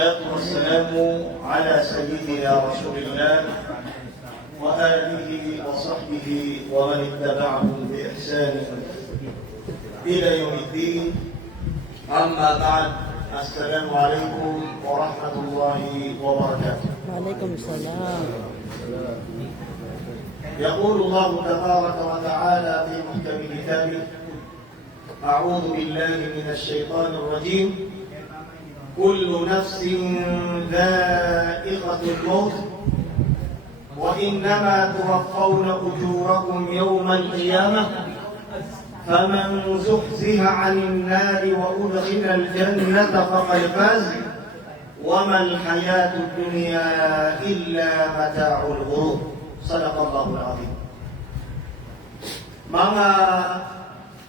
والصلاة والسلام على سيدنا رسول الله وآله وصحبه ومن اتبعهم بإحسان إلى يوم الدين. أما بعد، السلام عليكم ورحمة الله وبركاته. وعليكم السلام. يقول الله تبارك وتعالى في محكم كتابه: أعوذ بالله من الشيطان الرجيم. كل نفس ذائقة الموت وإنما توفون أجوركم يوم القيامة فمن زحزح عن النار وأدخل الجنة فقد فاز وما الحياة الدنيا إلا متاع الغرور. صدق الله العظيم. Mga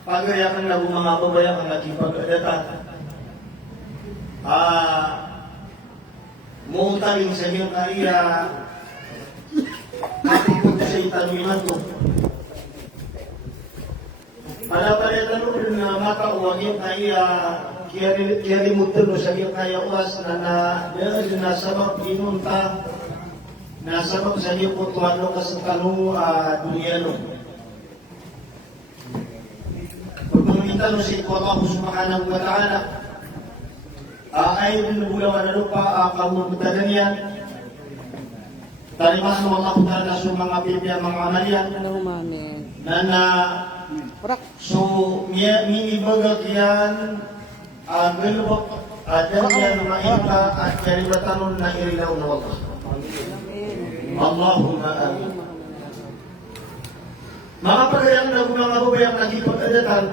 pagayakan na mga babayakan at ipag-adata muutaling sa iyong kaya napipag sa itanungan ko. Pala-pala na matauwag yung kaya kaya limutan mo sa iyong kaya uwas na nasabak inunta nasabak sa iyong kutuano kasatano dunyano. Pagmamitan mo si Allah subhanahu wa ta'ala ayon ng bulawan na lupa kamumutalan yan. Tarimas mo Allah ta'ala sa mga bibya mga amalyan na so minibagag yan galubak at yan maita at karibatanon na irilaw na Allah. Allahumma amin. Mga pagayang na mga babayang nagipag-adatan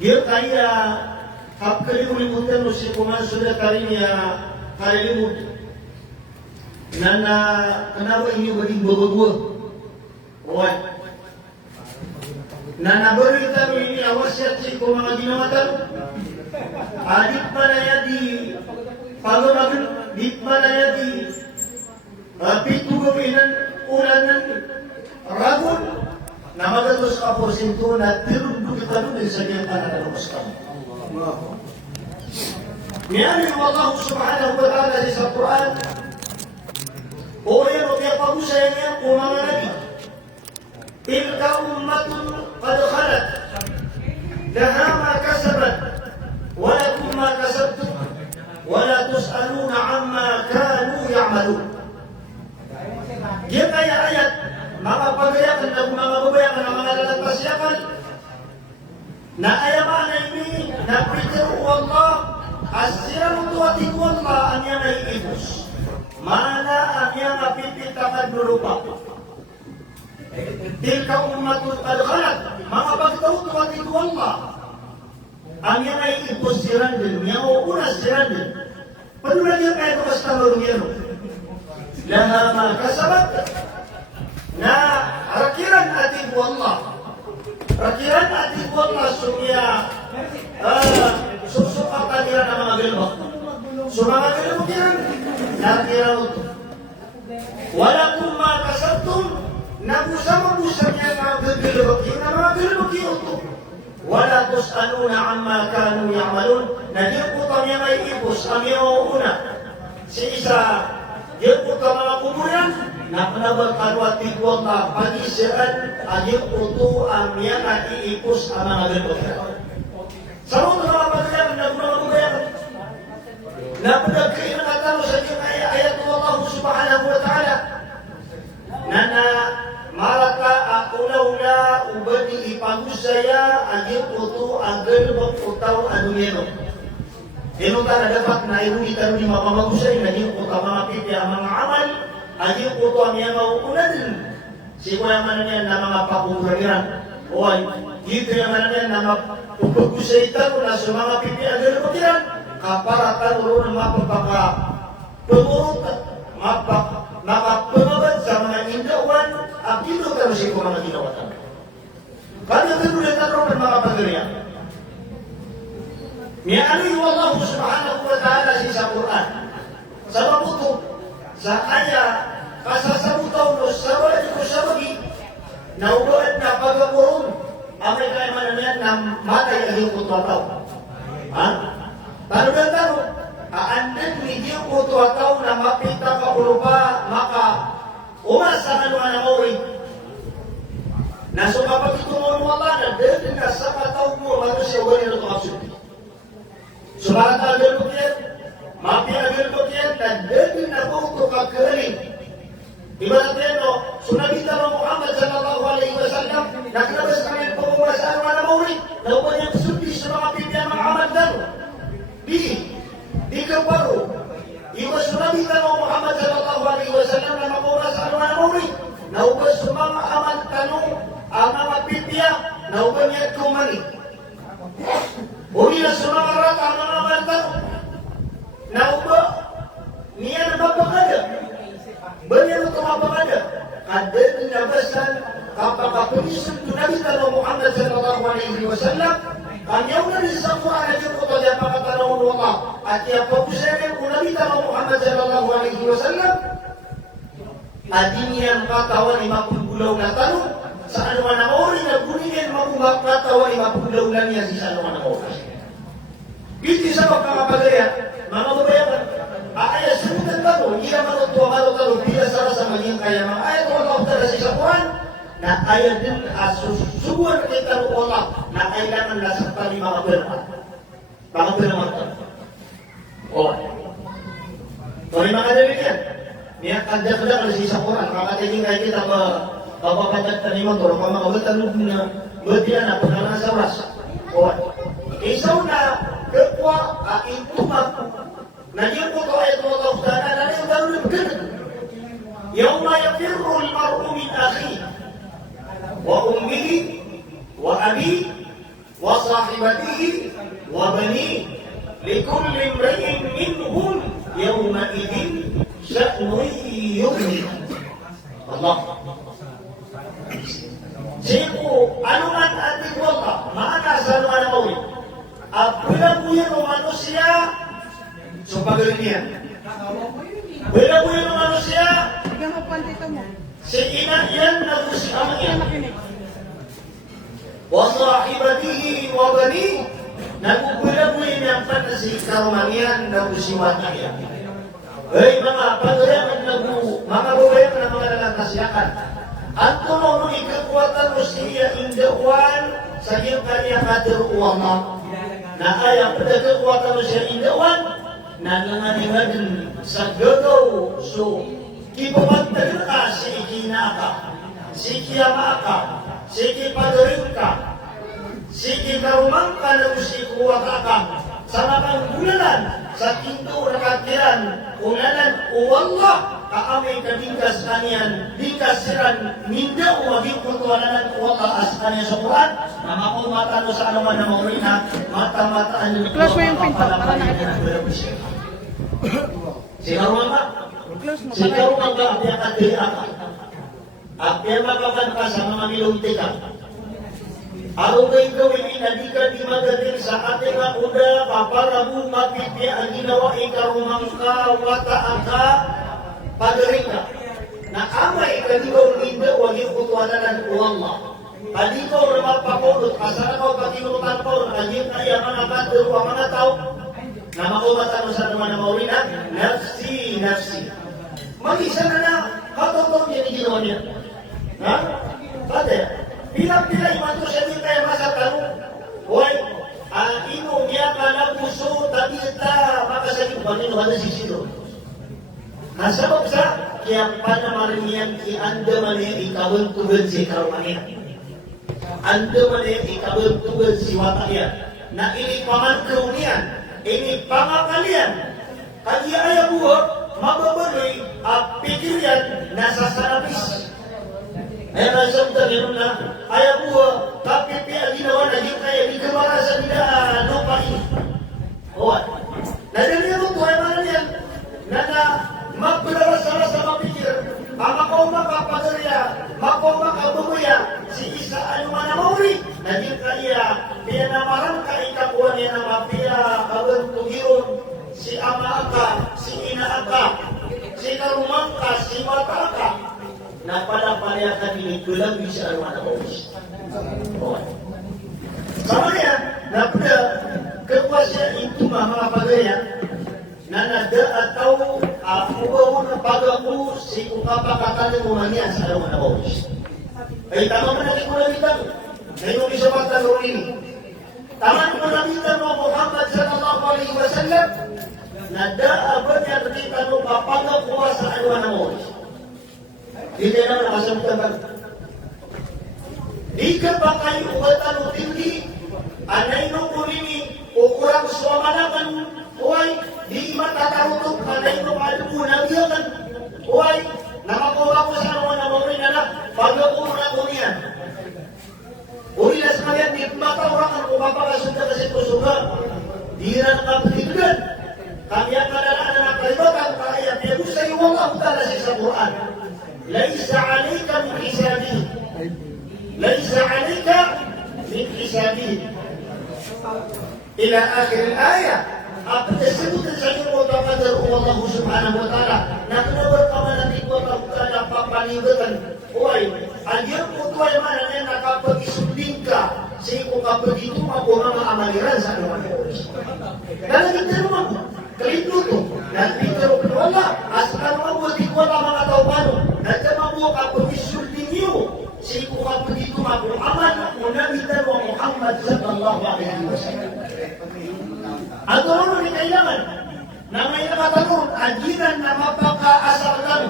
dia kaya kapkalimutan mo si kumansulat karinya kalilimut na kenapa ini begini bagagwa oy na nabarita mo ini awasyat si kumanga ginawatan adit manayadi pagawagin dit manayadi pitugawinan ulanan ragun na magatos ka porsinto na tirundog kita nun sa kanyang pananalos ka. Niyanin mo Allah subhanahu wa ta'ala sa Quran. O yan, o kaya pag-usaya niya, o mga nabi. Tilka ummatun qad khalat. Laha ma kasabat. Walakum ma kasabtum. Wala tus'aluna amma kanu ya'malun. Yan kaya ayat, mga pagayakan na mga babayakan na mga lalagpasyakan na ayaman na ini na pitiru Allah asyaru tuatiku Allah ang yan ay ibus mana ang yan napipitakan lurupa tilka ummatun qad khalat mga pagtaw tuatiku Allah ang yan ay ibus sirandin yang uunas sirandin panulan yan kaya ito basta marungyano laha ma kasabat na rakiran atiku Allah rakiran atiku Allah sumya susukat kaliran ng mga galibak sumanga galibak yan nakiraw ito wala kung makasabtum nabusang-busang yan mga galibak yun na mga galibak yun ito wala tus'aluna amma kanu ya'malun na diuputan niya may ipos ang iyong una si isa diuputan mga kumuyan na penabal kalwati Allah pag-isiraan ayun uto ang yan at iipos ang mga galibak sa mga pagkakas na gumagubayan na pinagkainakatalo sa iyong ayat ng Allah subhanahu wa ta'ala na maraka ulaw na ubadi ipagusaya ayun uto ang galibak utaw anumero inong ka na dapat na iulitan ni mapamagusay na yung uta mga pipya ang mga amal ayun uto ang yan mauunan si kuya man yan na mga papunguragiran o ay dito naman yan na mapagusaytan mo na sa mga pipi ang galibak kaparatan ulo ng mapapagpapurot mapapamabad sa mga indawan at dito ka mo siya kung mga ginawatan kanya tinulit na rin mga pagariyan miano yung Allah subhanahu wa ta'ala sa Quran sa mabuto sa aya kasasabutaw no sabay ko sabagi na uloan na pagkapuron ang may kaimanan yan na matay ang iyong kutwataw ha? Paano ba taro? aandan media ko to ataw na mapita ka urupa maka umasahan mo na mauwi. Naso kapag ito mo wala na dahil na sa kataw mo manusia wala na ito kapsuti. Sumarat agad mo yan, mapi agad mo yan, na dahil na po ito kakaling. Iba natin no, sunabita mo Muhammad sallallahu alaihi wasallam, nakalabas kami ang pagbumasaan mo na mauwi, na upang yung suti sa mga pipian mga amal dano. Di ka paro. Iba sunabita mo Muhammad sallallahu alaihi wasallam na mabumasaan mo na mauwi, na upang sa mga amal tanong, ang mga pipya na upang niya kumani. Uli na sumakarata ang mga amal na upang niya nababakada. Beliau tumapakada. Kada dinabasan kapakapulisan tu Nabi Muhammad sallallahu alaihi wasallam. Kanyaw na rin sa Quran na yung kuto niya pakatanong Allah. At iya pagkusayan ko Nabi Muhammad sallallahu alaihi wasallam. At iniyan katawan ni mapugulaw na tanong. Sa anuman ang ori na gunin mapumakatawa ni mapugulaw na niya sa anuman ang ori. Iti sa pagkakapagaya, mga babayakan, ay sumunod ba ko, hindi naman ito ang bila sa maging kaya mga ayat o Allah talaga sa Quran na ayat din susubuan kita ng Allah na kailangan nasaktan ni mga berma. Mga berma ito. O. So, yung mga daligan, niya kanda-kanda kasi sa Quran, nakakatingin kayo kita mapapagat na ni Magdoro, pamagagatan na berdiyan na pagkalang sa oras. O. Isaw na, kekwa, intumag, نجيب طائر الله تعالى لا يقدر الكذب يوم يفر المرء من اخيه وامه وابيه وصاحبته وبنيه لكل امرئ منهم يومئذ شأن يغنيه الله سيقول anuman ating wala maana sa anuman mawin apabila mo manusia so pagaling niya. Wala po yung manusia. Si ina yan na si ama yan. Wa sahibatihi wa bani. Nagugula po yung ang si karumangian na si wata yan. Ay mga pagayaman na po, mga babayan na mga nalangkasyakan. At tunong ikakwatan mo siya indawan sa iyong kanya katiruwama. Na ayang pagkakwatan mo siya indawan nanganganiwagan sa gagaw. So, kipamagtagal ka, si ikinaka, si kiyamaka, si kipadarin ka, si kikarumang ka na si kuwaka ka, sa mga bulanan, sa tinto nakatiran, unanan, uwallah, kaamay kabingkas kanian, bingkasiran, minda umaging kuntuananan, uwallah, as kanian sa Quran, na makumata mo sa anuman na maurina, mata-mataan yung close mo yung pinto, para nakatiran. Sikaruan ka? Sikaruan ka, apiya ka, tira ka. Apiya makakan ka sa mga milunti ka. Araw kayo gawin di ka di magaling sa ating akuda, paparabu, mapipya, ang ginawa, ikarumang ka, wataan ka, pagaring ka. Na amay ka di ba ulinda, huwag yung kutuananan ko Allah. Padi ko na magpakulot, kasana ko patinutan ko, nakaging kaya mga kato, mga tao, na makumatan mo sa naman na mawin na, nafsi, nafsi. Mag-isa na katotoo niya ni ginawa niya. Ha? Kate, bilang-bilang iman to siya din tayo masakal. Hoy, ino niya ka na puso, tabita, makasagin pa rin naman na sisilo. Kasabab sa, kaya pa naman niyan, i-anda man niya, ikawang tugal si karumaniya. Anda man niya, ikawang tugal si wataya. Na inipaman ko niyan, ini pangakalian kaya ayaw buha mababaloy at pikiryan nasa sarapis ay nasabda gano'n na ayaw buha kapipi ang ginawa na yung kaya di kamara sa nila lupa ini o nadali mo ito ay mga niyan na magpilala sa mapikir ang ako makapagarya ako makabumuya si isa anuman na mauri naging kaya pinamaran ka ikakuha niya ng mapira kabantugiron si ama ka, si ina ka, si karumang ka, si mata ka na palapalaya ka nilikulang bisa anuman na mauri sama niya na pada kepuasaan itu mga pagaya nada atau ako ng pag-ako si kupapakatan mo maniya sa araw na bawis. Ay tama man natin ko nabitan. Ngayon isabatan mo rin. Tama mo nabitan mo Muhammad sallallahu alaihi wasallam nada abad niya nabitan mo papagakuha sa araw na bawis. Hindi naman nakasamutan ba? Di ka ba kayo ubatan o tinggi? Anay no kunini o kurang suamanakan uway, di matatarutok anay no kalupunan yakan uway, nakakuha ko sa mga namurin na lang pag-uuna ko niya uri na sa kanya di matawrakan ko papakasunta kasi ko suga di na nakapitigan kami ang kanalaan na nakalimutan kaya sa iyo Allah ta'ala sa Quran laisa alayka min hisabihi laisa alayka min hisabihi ila akhir ayat. Apa disebutkan sa inyo po kapag Allah subhanahu wa ta'ala na kinabar ka man natin po na papalibatan uway, alyan po ito ay man na nakapag-isundin ka sa iyo kapag ito ako mga amaliran sa ano mga oras. Nalagin ka naman po, kalito ito, nalagin ko wala, asa ka naman po, di ko wala mga tao paano, nagdama po kapag isundin niyo sa iyo kapag ito ako aman, unabitan mo Muhammad sallallahu alaihi wasallam. Ang tulong ni kailangan na may nakatanong, aginan na mapakaasal lang.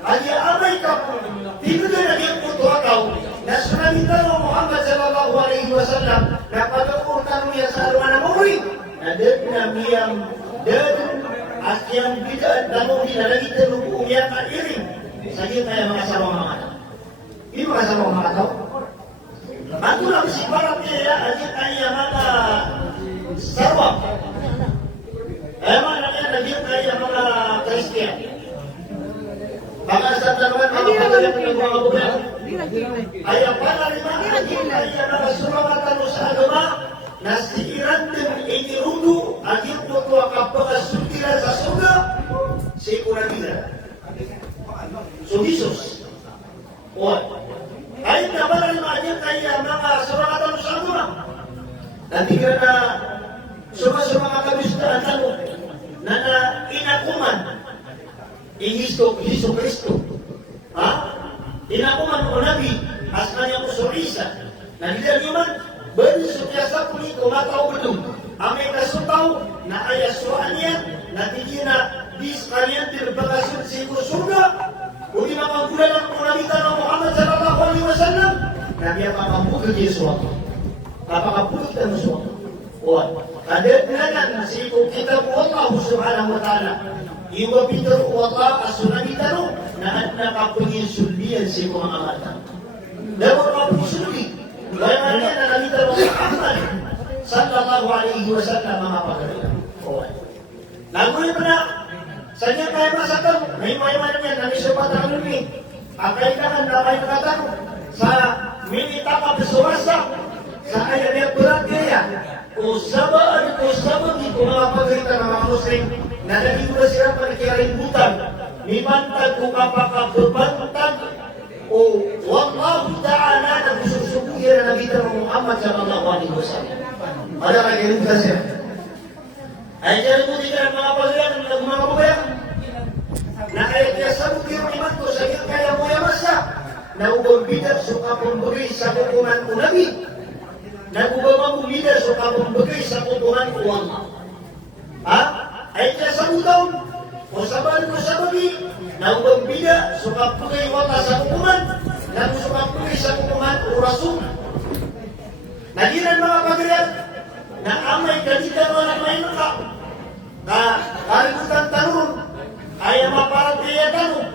Adi amay ka po, dito na naging puto akaw, na sunamitan mo Muhammad sallallahu alaihi wasallam, na pag-uurtan mo yan sa arwa na mawari, na dad na miyang dad, at yung bidaan na mo hinalagitan mo po umiyak at iring. Sige kaya mga sarong mga tao. Hindi mga sarong mga tao. Ang tulong si Barat niya, adi kaya mga sarwang. Eman na naging kaya mga Kristiyan. Baka sa talaman mga pagkalang ng mga bulan. Ay ang panalima naging kaya mga sumakatan mo sa agama na siiran din inirudo at yung puto kapagasukiran sa suga si Kuranira. So Jesus. Ay ang panalima naging kaya mga sumakatan mo sa agama. Nandiyan na suma-suma kabistaan talo na inakuman Ihisto Kristo. Ha? Inakuman o Nabi as kanyang usurisa. Nandiyan naman, bali sukyasa po nito matao belum. Ang may kasutaw na ayaswaan niya, natigyan na bis kanyang tirbakasun sa surga. Kung di mapagkulan ang kunalitan ng Muhammad sallallahu alaihi wasallam, na niya mapapugod yung suwako. Kapakapulot ka ng suwako. Kadang-kadang si kita po Allah subhanahu wa ta'ala iwa pintar Allah asunani taro na at nakapunin sulbiyan si mga amatan. Dapat kapusulbi. Kaya nga na nakita ng Muhammad sallallahu alaihi wasallam mga pagkakas. Lagunin pa na sa niya kaya masakal may mayaman niya na nisipatan numi. Ang kailangan na kayo nakatanong sa minita kapasumasa sa kaya niya berat kaya usaban di mga pagrita ng mga Muslim na naging na sila panikirimbutan mimantag kung kapakababantag o wallahu ta'ala na gususubuhin na nabita ng Muhammad sallallahu alaihi wasallam. Ada kagirin ka siya. Ay kaya mo din ang mga pagrita ng mga kabayan na kaya kaya sabog yung iman ko sa iyo kaya mo yamasa na ubang bidat suka pumburi sa kukunan unabi. Nagubabang umida sa kapumbagay sa kutuhan ko Allah. Ha? Ay kaya sa utaw, o sabahan ko sa babi, nagubang bida sa kapugay wala sa kutuhan, nagusukapugay sa kutuhan o rasul. Naginan mga pagriyan, na amay kalitan mo na may maka, na kalimutan tanong, ay ang maparagaya tanong,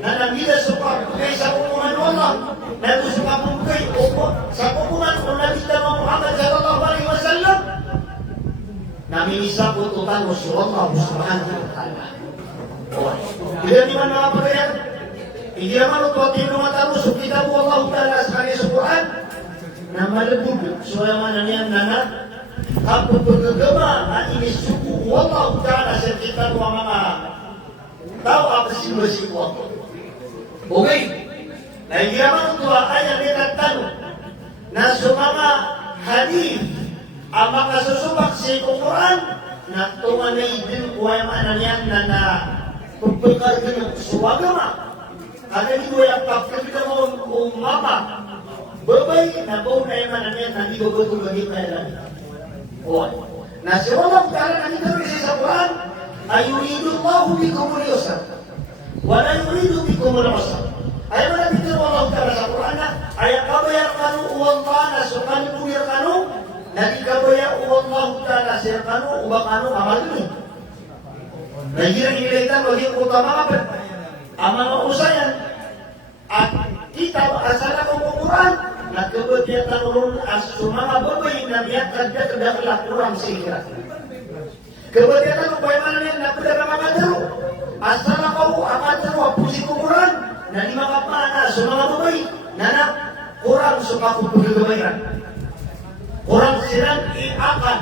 na nagida sa kapugay sa kutuhan wala, nagusukapugay o sa kutuhan o nagida mo Muhammad sallallahu alaihi wasallam namimisa po tutan mo si Allah subhanahu wa ta'ala. Tidak di mana apa ya? Hindi naman ito at tinumatan mo so kita po Allah ta'ala sa kanya sa Quran na malabog so naman na niyan na kapag pagkagama na inisuko Allah ta'ala sa kita po ang mga tao apa si Allah. Okay. Na hindi naman ito ay ang nagtanong na sa mga hadith ang makasusubak sa Quran na tumanay din ko ay mananyan na pagpagkar din suwagama. Ada di ko yung pagkakita mo umapa. Babay na po na yung mananyan na di ko betul bagi kailan. Nah sebab karena kita berisi sa Quran, ayuridullahu bikumul yusra wa la yuridu bikumul usra. Ay mana pikir Allah Ta'ala sa Quran ay kabayar kanu uwantana sukan kubir kanu nadi kabayar Allah Ta'ala sa kanu ubah kanu amal ini. Bagian ilaitan bagi utama apa? Amal usayan. Kita asal aku Quran na kebetulan urun asumama babay na biyak kadya kadaklah kurang sihira. Kebetulan bagaimana yang nak pada mga daro. Asal ako akadaro apusi ko Quran na di makapana sumama babay na kurang suka ko paggabayan. Kurang silang iakan.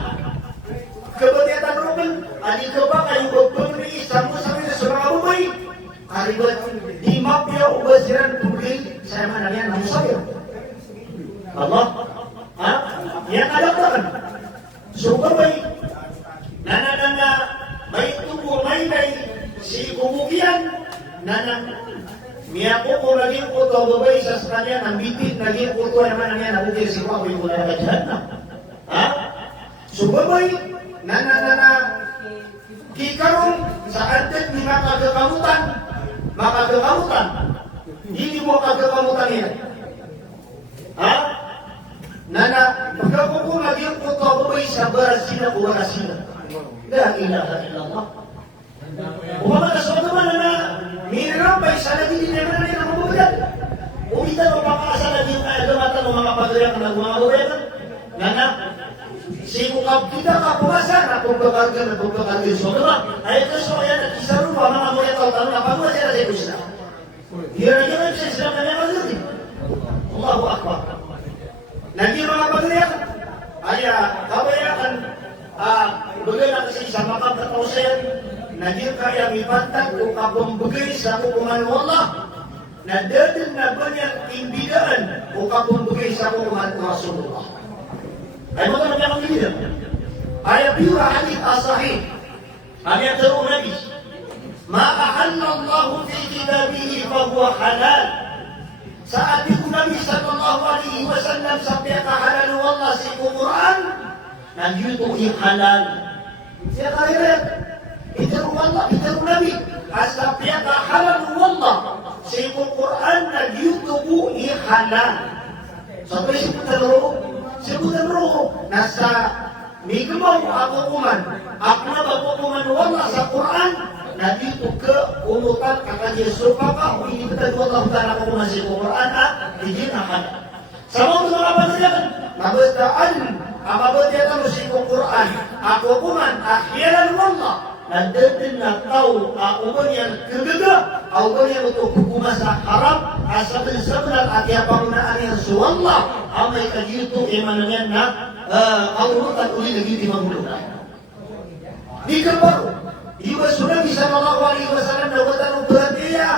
Kebetulan rumen adi keba kayu babay samu-samu na sumama babay. Aribat di mapya ubasiran publik saya mananya namun saya. Allah, yang ada kan? Suka baik, nana baik tubuh baik si kemudian nana miapo ko lagi ko to babai sa sekalian ambitin lagi ko to yang mananya nabuti si ko yung wala kajahan. Suka baik, nana kikarong sa adet ni makagakamutan, hindi mo kagakamutan yan. Nana, pagkakuko naging puto ko sa barasina o barasina. La ilaha illallah. Umama sa naman na minirang pa isa lagi din naman na mabubulan. Umitan o makakasa lagi yung kayagamatan o mga pagdayak na gumabulan. Nana, sikukab kita kapumasan na pagkakarga so naman. Ay ito so yan at isa rin pa mga mga tao-tao na pagmula siya na sa Islam. Hirang yan sa Islam na naman yun. Allahu Akbar. Naging mga paglayak, ay kabayakan, bagay na kasi sa makapatausayan, naging kaya mipantag kung kapong bagay sa kukuman Allah, na dadal na banyang imbidaan kung kapong bagay sa kukuman Rasulullah. Ay mga nabi ang imbidaan. Ay biwa hadith asahih, ang yatarong nabi, ma'ahallallahu fi kitabihi fahuwa halal. Saat itu Nabi sallallahu alaihi wasallam sampai ke halal wallah si Quran dan itu halal. Saya kira itu wallah itu Nabi sampai ke halal wallah si Quran dan itu halal. Sampai sebutan roh nasa migmaw ako kuman akna bakuman wallah sa Quran na dito ke umutan kakanya suka ka hindi kita Allah Ta'ala ko masih Quran hindi naman sama mga kapatid mabastaan amabatiyan mo si Quran ako kuman akhiran wallah nandatin na tao uban yan kagaga uban yan ito kukumasa haram asabin sabnal at yapangunaan yan sa wallah amay kajito imanan yan na kaurutan uli lagi di maghulunan di kabaru Iba Nabi sallallahu alaihi wasallam na watang berhatiya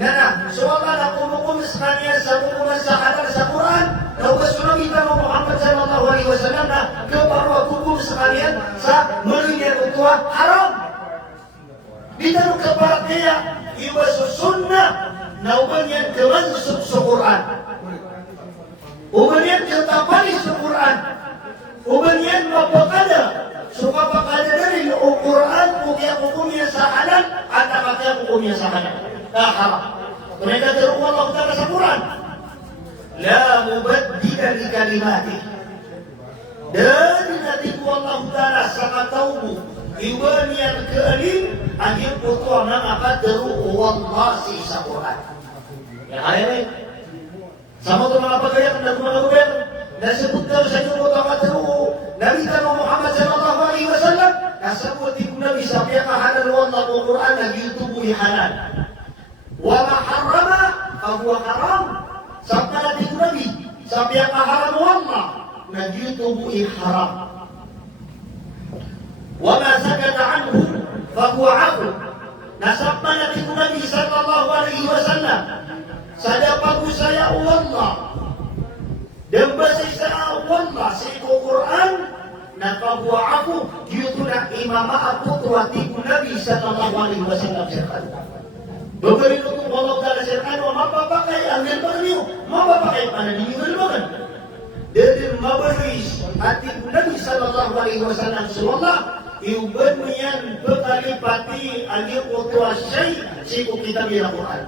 na soalan na kumukumis kanya sa kumukuman sa halal sa Quran na Nabi Muhammad sallallahu alaihi wasallam na kebaru kukumis kanya sa melihat utua haram. Bitanong keberhatiya iba sunnah na uban yan kemasuk sa Quran. Uban yan ketapali sa Quran. Uban yan mapakada. Suka pakada dari Al-Quran Kukiya hukumnya sa halal Atau kukiya hukumnya sa halal haram. Mereka terukur Allah Ta'ala sa Quran La mubaddila li kalimati Dan natiku Allah Ta'ala sa kataubu Iwan yang kealim Anjir putua mengapa terukur Allah si sa Quran. Ya hari sama tu mengapa kaya kena kumalakukan Dan sebutkan saja putua terukur Nabi Muhammad sallallahu alaihi wasallam nasabut ibu Nabi sampai ke halal wallah Al-Quran dan yutubuhi halal. Wa ma harrama fahuwa haram. Sampai ibu Nabi sampai ke haram wallah dan yutubuhi haram. Wa ma sakata anhu fahuwa afu. Nasabna ibu Nabi sallallahu alaihi wasallam sadapaku saya wallah dan bahasa saya wallah si Quran nakabuwa aku yuto na imama ako tuwatiku Nabi sallallahu alaihi wasallam sirkan. Begitu tu Allah Taala sirkan, mapapakai angin bagniyo, mapapakai pananiyo lumagan. Dari mabaris hati Nabi sallallahu alaihi wasallam sallallahu iuban mo yan pagkalipati aging utwa siya'y siku kita bilang Quran.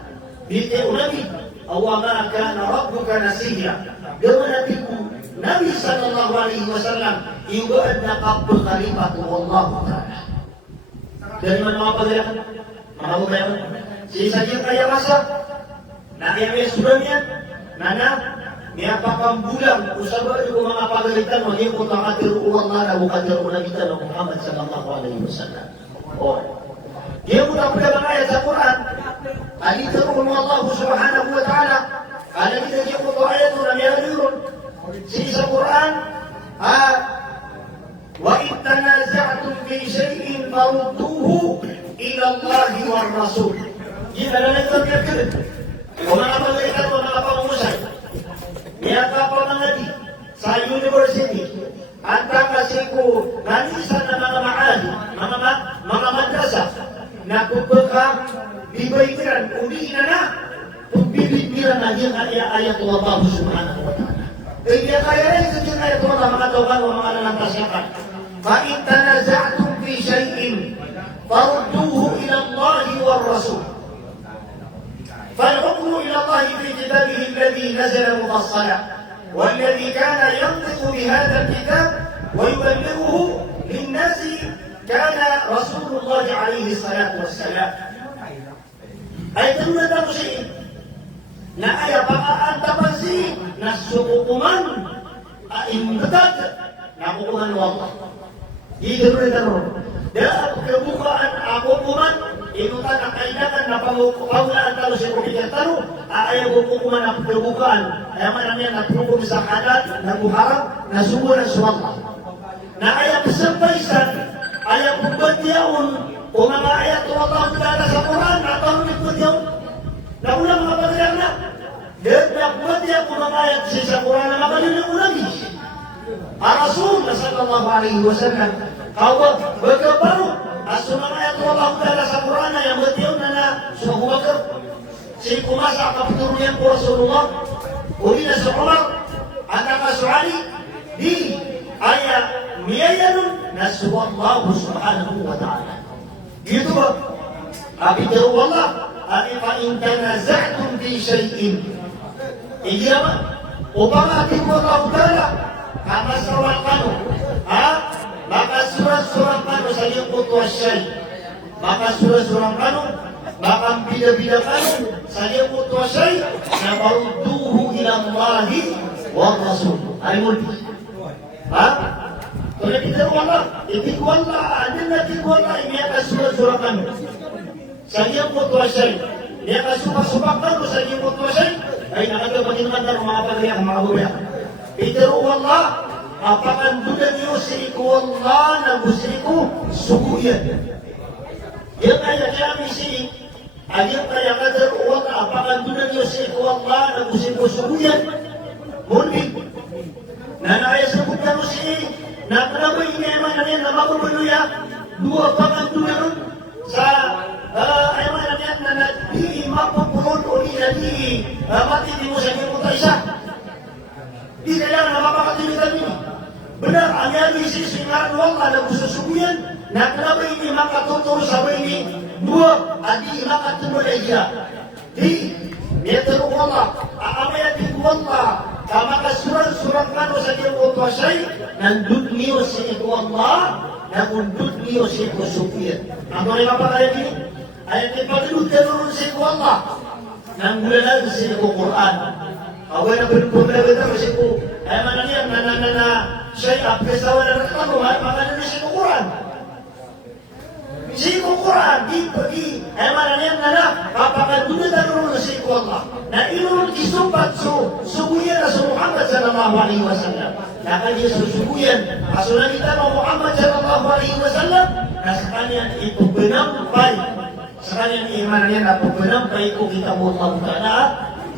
Bite Nabi, awama kana rabbuka nasiya. Gawa nabi ko, Nabi sallallahu alaihi wasallam iuban na pagkalipati wallahu ta'ala. Dari mana mga paglakan? Mga bubayan? Sisagyan kaya masa? Nakiyami sudah niya? Nana? Niya pakambulang usaba yung mga pagalitan maging utakatir uwang nga na bukatir unagitan ng Muhammad sallallahu alaihi wasallam. O, yung muna mga ayat sa Quran, alitarun mo Allah subhanahu wa ta'ala, alam kita yung mga ayat na mayroon sa Quran, wa itanaza'tum fi shay'in farudduhu ila Allah wa Rasul. Yan na lang ito pinagkilit. Kung mga pagalitan o mga pamumusay, Niyaka pa mga di sa university at kasi ko nanisan na mga maali, mga madrasa na kupaka bibaikiran, uliin na bibigbiran na yung ayat Allah subhanahu wa ta'ala. Kaya kaya rin sa yung ayat Allah mga tawag o mga nalantasyakan. Fa'in tanaza'tum fi shay'in farudduhu ila Allah wa Rasul. فالحكم إلى الله في كتابه الذي نزل مفصلا والذي كان ينطق بهذا الكتاب ويبلغه للناس كان رسول الله عليه الصلاة والسلام. أي تنمى شيء لا يبقى أن تبسي نسوق من إمتد نقوها والله يدرون درون dan kebukaan akuman itu tak kaidakan na pangukaulaan talo sa kubigan talo ayaw hukuman ang kebukaan ayaw manamyan na hukum sa halal na buharap na subuhan sa Allah na ayaw sampaisan ayaw kumbadyaon kung mga ayat Allah Ta'ala sa Quran na tanong ikbadyaon na ulang mga pagayang na dan nakbadya kung mga ayat sa Quran na makalilang ulagi Rasul sallallahu alaihi wasallam kawag bagabaru asunang ayat Allah Ta'ala sa Quran yang betiyaw na sa Abu Bakar si kumasa kapituruyan ko Rasulullah uli na sa Umar anak kasuali di ayat miyayanun na Allah subhanahu wa ta'ala gitu ba kapituruh Allah fa in tanaza'tum fi syai'in ijama upang ating Allah Ta'ala kama sawal kanu maka surat-surat kanu sa iyong putuasyan maka surat-surat kanu maka bida-bida kanu sa iyong putuasyan na marudduhu ila Allahi wa Rasul ay multi kaya kita wala itigwala anin na tigwala iniya surat-surat kanu sa iyong putuasyan niya kasubak-subak kanu sa iyong putuasyan ay nakagabagin man ng mga pagriyak mga buyak itiru Allah apakah duda yusriku Allah na musriku sukuyan yang ayat misi ayat kaya kadar Allah apakah duda yusriku Allah na musriku sukuyan muli na ayat sebutkan musi na kenapa ini emang na makubunuya dua pakan duda nun sa emang na di mapupurun uli na di mati di musa niya mutaisa di kailangan na mapakatilitan ini benar hanya misi singaran Allah na susubuyan na kenapa ini maka tutur sa ini dua adi maka tumulaya di meter Allah aamaya di Allah kama kasuran-surat kano sa iyong utwasay nandun niyo sa ito Allah na undun niyo sa ito subuyan ang mga mapakaya ini ay ipatulog ka sa ito Allah nang mulalan sa ito Quran away na pinagpumilagatan kasi po ay mananiyang na siya apesawa na nagtanong ay makanya si Quran si Quran di ay mananiyang na kapakadunan na rin si Allah na inunod kisumpat subuyan na sa Muhammad sallallahu alaihi wasallam na kanya susubuyan asunanita ng Muhammad sallallahu alaihi wasallam na sa kanyang ipagpinampay sa kanyang iman niya na pagpinampay ko kita mo Allah Ta'ala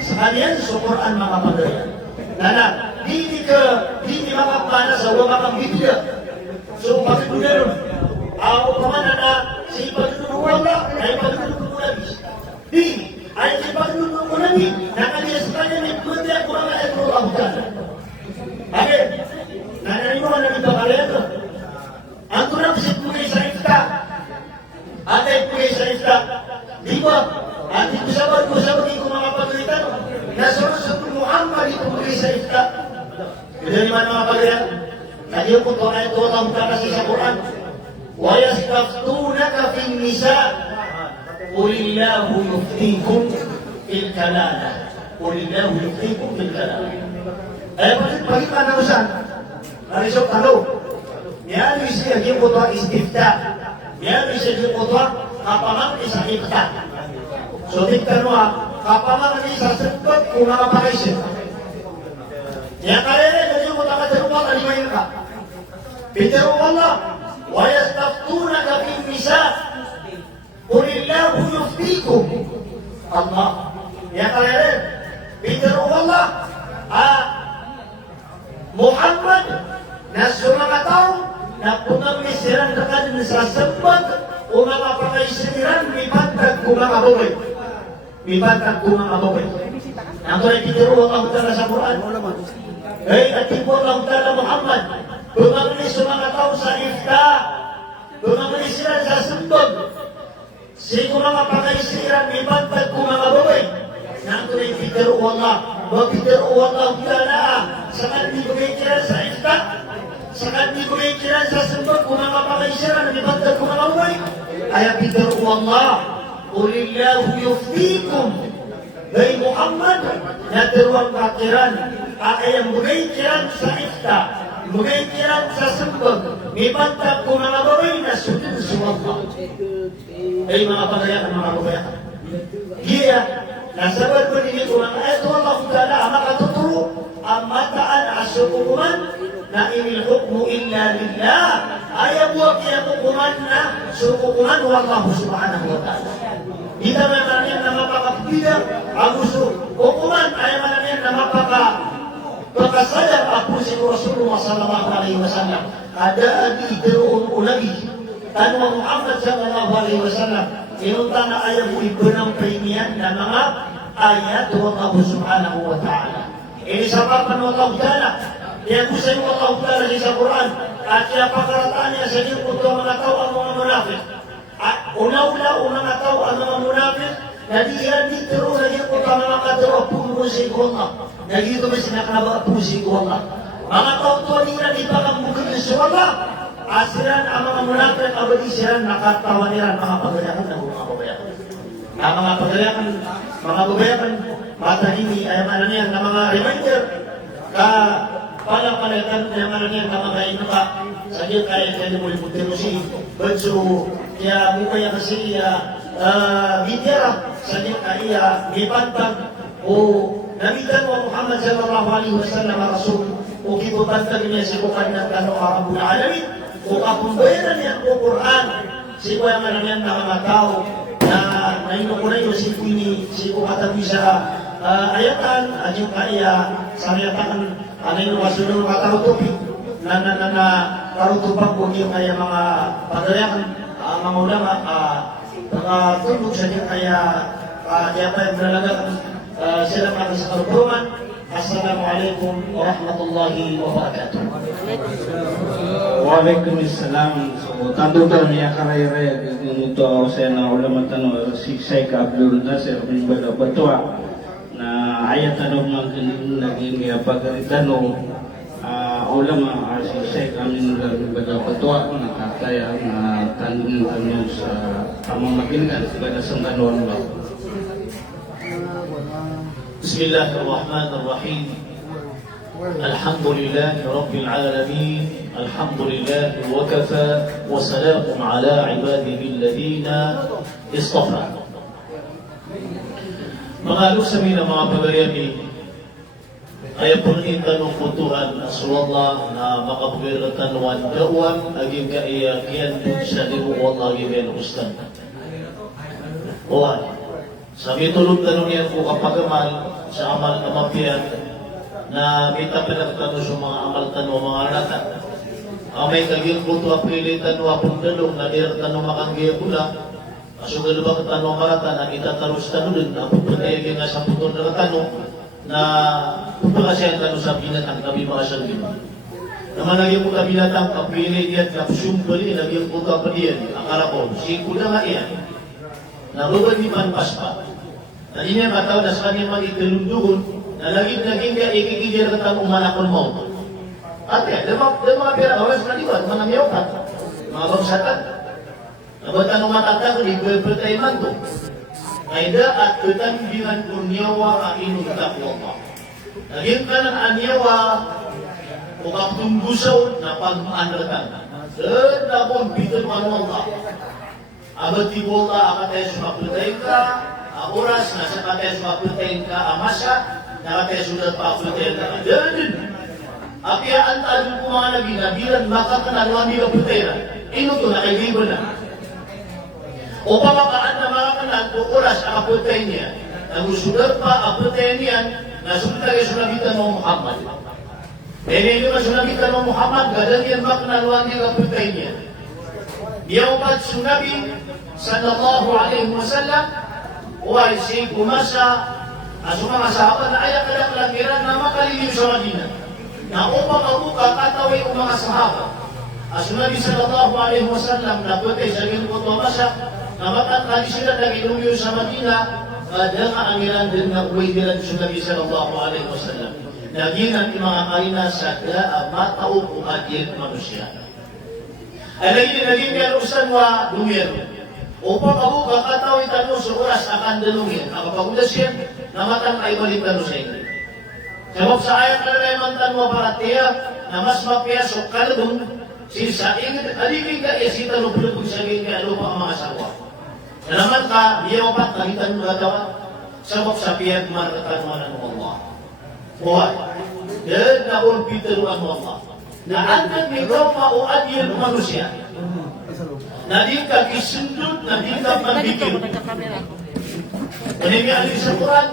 sekalian sa Quran mga pagaya. Nana, hindi makapana sa wala makang biblia. So, bakit mo gano'n? Ako pa man na si pagdudong wala, ay pagdudong mo lagi. Di, ay si pagdudong mo lagi, nakaliya sa kanya may pwede ako mga ito ang dyan. Bakit? Nananimuhan na nito kalero. Ang tunang si Pugay sa Ifta. Atay Pugay sa Ifta. Di ba? At ito sabar ko sa mga mga pagalitan. Nasunod sa Muhammad ito Pugay sa Ifta. Dari mana mga pagalitan? Kaya po ito ay ito ang kasi sa Quran. وَيَسْتَفْتُونَكَ فِي النِّسَاءِ قُلِ اللَّهُ يُفْتِيكُمْ فِي الْكَلَالَةِ قُلِ اللَّهُ يُفْتِيكُمْ فِي الْكَلَالَةِ. Bagaimana urusan? Narisok talo. Yan siya yung kutwa istifta. Yan siya yung kutwa kapamang isa ifta. So dikta mo kapamang isa sebab kung nakapakaisip. Yan kaya rin yung kutwa kajarupa kalimayin ka. Bintero Allah. وَيَسْتَفْتُونَكَ فِي النِّسَاءِ قُلِ اللَّهُ يُفْتِيكُمْ. Allah. Ya kalian, bicara Allah. Muhammad na mga tao na pumamisiran na kanil sa sembag o mga pakaisiran mipantag kung mga baboy. Mipantag kung mga baboy. Ang kaya bicara Allah Ta'ala sa Quran. At ipo Allah Ta'ala Muhammad. Bumanglis sa mga tao sa ifta. Bumanglis sila sa sembag. Sigo mga pakaisiran, may bantag kung mga babae. Nang tunay pitero Allah. Mapitero Allah Ta'ala. Sakat di kumikiran sa ifta. Sakat di kumikiran sa sembag kung mga pakaisiran, may bantag kung mga babae. Kaya pitero Allah. Qulillahu yuftikum. Bay Muhammad, naturuang kakiran. Ayang kumikiran sa ifta. Mengajian sa sembag, may bantag kung mga babae na sundin sa Allah. Ay mga pagayakan, mga pagayakan. Iya, nasabat ko din ito mga ito Allah Ta'ala, ang makatuturo, ang mataan asukuman na inil hukmu illa lillah. Ayaw mo kaya hukuman na sukukuman wallahu subhanahu wa ta'ala. Kita maraming na mapakapila, ang gusto hukuman ay maraming na Pagkasadar ako si Rasulullah sallallahu alaihi wasallam ada di teruun ulagi tanwa Muhammad sallallahu alaihi wasallam inuntang na ayaw mo ipunang pahingian na mga ayat ng Allah subhanahu wa ta'ala. Ini sababan Allah ta'ala yang usay Allah ta'ala sa Quran at kaya pakarataan niya sa iyo kung mga tao ang mga munafik. Una-una ang mga tao ang mga munafik na diyan dito lagi ko pa mga katero pumusi ko Allah. Nagito ba sinakanaba pusi ko Allah. Mga tao nila di pa kang bukod sa Allah. Asiran ang mga munafik abadi siran nakatawa nila mga pagalakan ng mga babayakan. Ang mga pagalakan, mga babayakan, mata ini ay ano niyan na mga reminder ka pala-palitan ng ano niyan na mga inuka. Sabi kaya mo limutin mo si Banso kaya mukha kasi bidera sabi kaya gipantag o namitan mo Muhammad sallallahu alaihi wasallam Rasul o kibutantag niya si Bukan ng Tanong Arabul Alamin o kapumbayaran niya o Quran si Kuya Manamian na mga tao na nainukunayo si Queenie si Kukatabi sa ayatan at yung kaya sa ayatan anay nung masunod mga tarutupi na karutupang kung yung kaya mga paglayakan mga ulama tulog sa niya kaya kaya pa yung nalagakan sila mga sa karutuman. Assalamualaikum warahmatullahi wabarakatuh. Waalaikumsalam. So, tanto tayo niya karaya-raya ito ako sa na ulama tanong si Sheikh Abdul Nasir bin Badabatwa na ayat tanong magandang naging pagkaritanong ulama si Sheikh Amin bin Badabatwa nakakaya ang tanong sa pamamagitan kepada sangganon Allah. بسم الله الرحمن الرحيم الحمد لله رب العالمين الحمد لله وكفى وسلام على عباده الذين اصطفى. Mga lusamin na mga pagayami ay punitan ng putuhan asulullah na makapagiratan wan dawan aging kaiyakian sa limu Allah aging ustan. Oan. Sabi tulog tanong niya po kapag amal sa amal kamapian na kita pinagtanong sa mga amal tanong mga rata. Amay kaging puto apilitan wa pundalong na diratan no makanggiya pula. Asugal ba katano marata na itatarus tanudun na pupunay nga sa puton na katano na pupakasyan tanong sa binatang kami mga salgin. Naman lagi po kami binatang kapili diyan kapsumbali lagi po ka pa diyan akara ko singko na nga iyan. Naruban ni Panpaspa. Na niya mataw na sa kanyang mag-itilundugon na laging ka ikikigil katang umanakon mo. Ate, mga pera, oras na liwan, mga miyokat, mga bagsatan. Nabat ang matata ko, ipwepwetay man to. Kaida at tutambingan ko niyawa ang inutak mo. Naging ka ng anyawa, o kaptunggusaw na pag-maanratan. Dahil na kong pito ng Allah. Abad di ko ka, akatay sumaputay ka, oras na sa katay sumaputay ka, amasa, nakatay sulat paputay ka. Dahil apiaan tayo po mga nabilan, makakanalwa nila putera. Ino to, nakaibibo na. O pamakaan na makakanan o oras ang aputay niya. Nagusulat pa aputay niya, nasulat kayo sulabitan mo Muhammad. E ngayon na sulabitan mo Muhammad, gadalian makanalwa nila aputay niya. Yawmat sunabi, sallallahu alaihi wasallam, wal si kumasa, aso mga sahabat na ayak kalak-lakiran na makaliliw sa Madinah. Na upang mabuka kataway ang mga sahabat. As Nabi sallallahu alaihi wasallam na putay sa ginukot masa na matatali sila na ginumyo sa Madina kada nga ang ilan din na uwi nila sa Nabi sallallahu alaihi wasallam. Naginan ang mga karina sa matao kung adil manusia. Alay naging karusan wa dumero. Upang mabuka kataway tanong sa oras akan dalungin. Ang kapagulas yan na matang ay balik tanong sa inyo. Sebab sa ayat na remantan mo para tiya na mas mapiyasok kalabong sisa ingin alibing ka isita no pulupog sa gingga lupa ang mga sawa. Naman ka, diya mo pa kagitan mo gatawa sebab sa piyag maratan mo ng Allah. Buhay. Dahil na ulpitaruan mo Allah. Na andan ikaw mauadil manusia. Na di ka kisundot, na di ka pandikir. Kanimi alin sa Quran,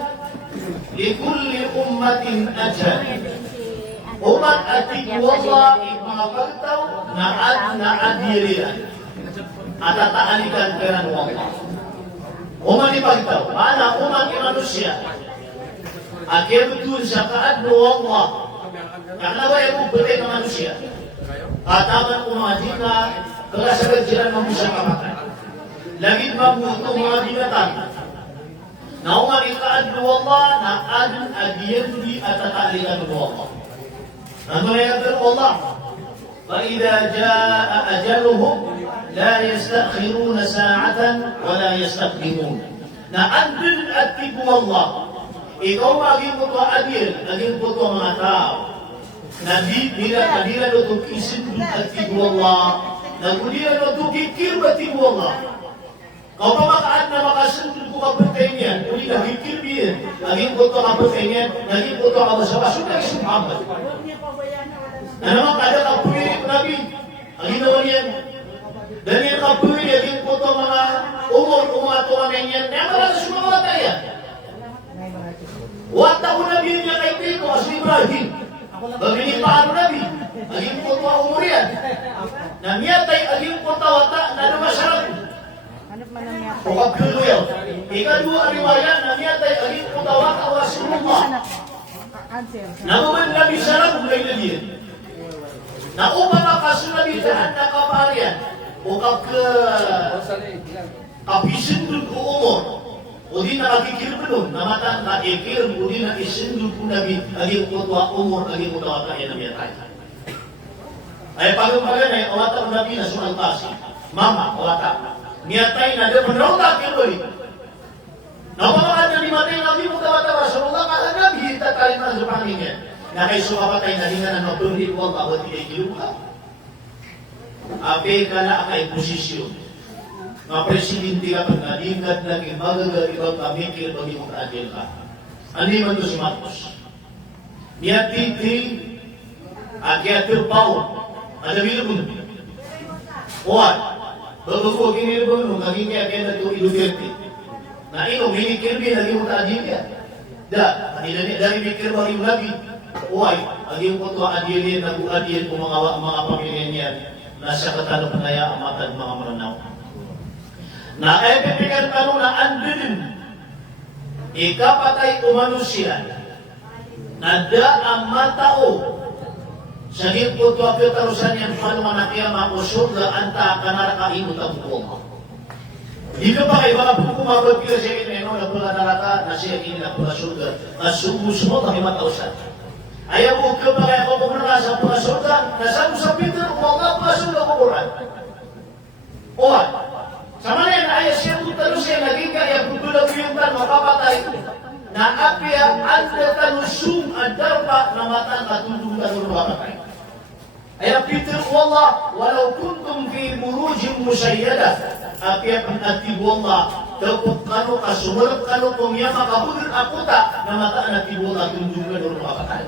likulli ummatin ajal. Umat atik wala mga pagtaw na adirian. At ataalikan peran wala. Umat ipagtaw. Mana umat manusia. Akhir betul sa kaadno wala. Karena ba yung betul ng manusia. Kataman umadika kalasagan sila ng musa kamatay. Lagit mabuto mga binatang. Na umar ikaadno Allah na adun adiyan di atatalikan Allah. Ano na yung Allah? فَإِذَا جَاءَ أَجَلُهُمْ لَا يَسْتَأْخِرُونَ سَاعَةً وَلَا يَسْتَقْدِمُونَ. Na andun at tibo Allah. Ikaw maging mo ito adil, naging po ito mga tao. Nila ito kisindun at tibo Allah. Nagulian ito kikir at tibo Allah. Kau pamakaan na makasundod ko kapatay niyan, uli na hikirbihin, naging po ito kapatay niyan, naging po ito kabasawa, sudah si Muhammad. Na naman kada kapulirik Nabi, ang ginawa niyan. Dan yung kapulirik, naging po ito mga umato kami niyan, na marami sumamatay yan. Wata ko Nabi niya kay Tito, as Ibrahim. Bagini paano Nabi, naging po ito umur yan. Na miyatay, naging po ito wata, na lumasarap. Bukag kedua, ikadua riwayat Nabi atay aging utawat Rasulullah. Naman Nabi salam mulai Nabi. Na upang kasunalitan na kaparian, bukag ke kapisindun ko umur. O di na agikir belum, namatan na ikir, o di na isindun ko Nabi aging utwa umur, aging utawat kaya Nabi atay. Ay pag-umpagan ay awatan Nabi na sumaltasi. Mama, awatan. Niatay na dia menerotak yang beri. Napamakan na dimatay Nabi mutawatawa Rasulullah kala Nabi tatalin na sa pangingin. Na kay sumapatay na ringan ang mabunid wang bawat iyay giluka. Ape ka na kay posisyon. Mga presidente ka pag nalingad naging magagaribaw kamikir bagi mo kaadil ka. Ano man to si Marcos? Niatiti at kiatir paon. Adamilo mo. What? Bago kini ba nung naging kaya ito Duterte. Na ino minikir bi naging mutaadil ya. Da, dari mikir bagi Nabi. uay, aging po ito adilin, nag-uadil po mga pamilya niya na siya katano panaya amatan mga maranaw. Na epipikan tanong na andin, ikapatay umanusia, na da ang matao, saging po ito apitarusan yan paano manakiya makusog na anta kanaraka imot ang buong. Dito pa kayo, mga pumabag kila siya kineno, na pula naraka, na siya kini na pula surga, na sumo kami matausan. Ayaw mo ka pa kaya ko pumunta sa pula surga, na sa Peter, mga pula surga kukuran. Ohan, sama na yan, ayaw siya tutalo siya, naging kaya putulag yung tan, mapapatay, na apya, anda tanusum, adarpa, na matang katundong tanong mapapatay. Ayaw Peter, wallah, walau kuntum fi burujim musayyada, apya penatibu Allah tepuk kanu kasumurap kanu pemia makabudur akuta na mata natibu Allah tunjukkan dulu makatan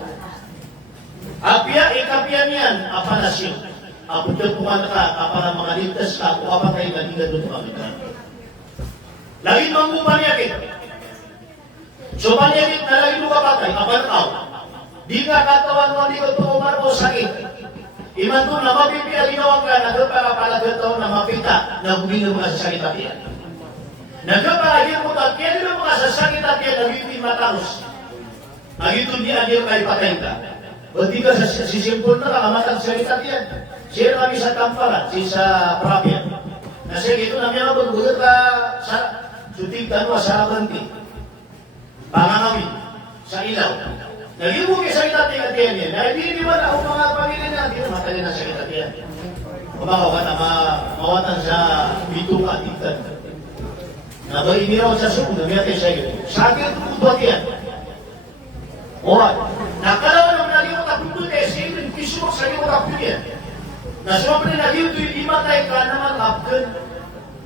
apya ikapianian apa nasib aku tepuan ka apa na makalintas ka ako apa kayo naligan doon kamitan lagi mampu panyakit so panyakit na lagi luka patay apa na kau di ka katawan mo di ka tumumar mo sakit iman tu nama pipi lagi nawang ka nagapa pala gataw na mapita na bumili mga sasakit at yan. Nagapa lagi mo ta kaya nila mga sasakit at yan na pipi matarus. Agito di adir kay patay ka. Bati ka sa sisimpol na kakamatang sakit at yan. Siya kami sa tamparan, sa prapya. Nasa gito na mga pagbulat ka sa sutig tanwa sa abanti. Pangangawin sa ilaw. Naging mo kayo sakit ating atiyan yan. Dahil hindi ba na ako mga pamilya na hindi na matagal na sakit atiyan. Kumakaw ka na mawatan sa bituka atikan. Nabay iniraw sa suko na miyate sa iyo. Sakit ang puto atiyan. Orat. Nakalawa naman naging mo taputut eh. Sige rin kisumok sa iyo mo taputut yan. Nasumapin na naging ito yung imatay ka naman kapkan.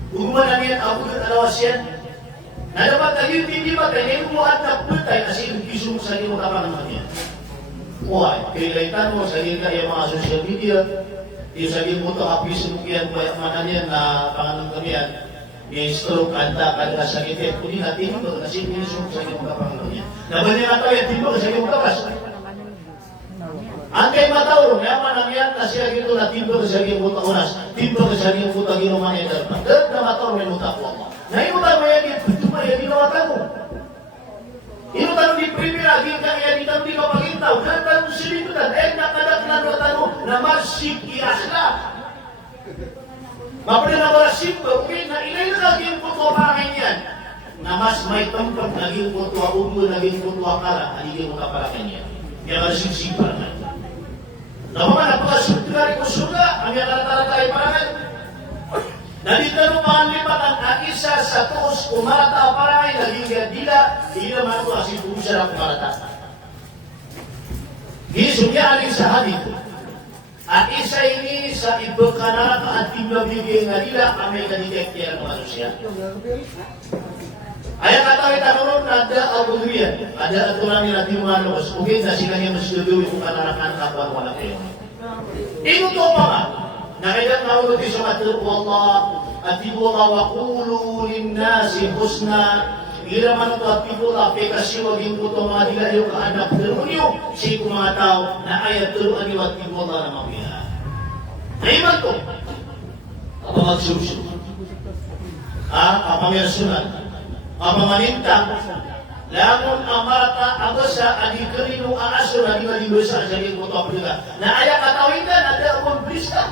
Uguman namin ako yung alawas yan. Na dapat naging hindi ba tayo umuhat na putay kasi yung kisum sa iyo kapag naman yan. Why? Kailangan mo sa iyo yung mga social media, yung sabihin mo ito, kapiso mo yan, manan yan na panganong kami yan, yung stroke, anta, kada sakit yan, kundi natin ito, kasi kisum sa iyo kapag naman yan. Nabali na tayo, timbo sa iyo kapag. Angkay matauro, yaman ang yan, na siya gito na timbo sa iyo kapag timbo sa iyo kapag ginuman yan. Dahil na matauro, may mutak mo. Naimutan mo yan, cuma ya dinawatan mo. Inutan di primera, di kaya di tahu di kapagitaw, dan tahu silimutan, nakadak na nawatan mo, na masik iasla. Mapala na wala simpo, okay, na ilay na naging puto parangin yan. Na mas may tempat naging puto ulo, naging puto akala, aligin mo kapalangin yan. Kaya malasing parangin. Naman, napakasutulari ko surga, ang yan talaga ay parangin. Nandito mo panglipat ang isa sa tuos umarata paray naging dila, hindi naman ito kasi pusa ng umarata. Gisumya aling sa hadith. At isa ini sa ibu kanarata at tinabigay nga dila ang may kanidektiyan ng manusia. Ayang katawit tanong nada al-Budriyan. Ada aturan na tinuman los. Ugin na sila niya masluduwi kung kanarakan kapuan wala kayo. Ito to pa nga. Nakailan na ulo sa matur Allah at ibu Allah wa qulu linnasi husna ila man to at ibu Allah aplikasi wa ginto mga dilayo ka anak terunyo si mga tao na ayat turuan ni wat ibu Allah na mapiya. Naiman ko apa magsusu apa mersunan apa maninta lamun amarata abasa adikerinu aasura di basa jadi moto apa na ayat katawitan ada umum blista.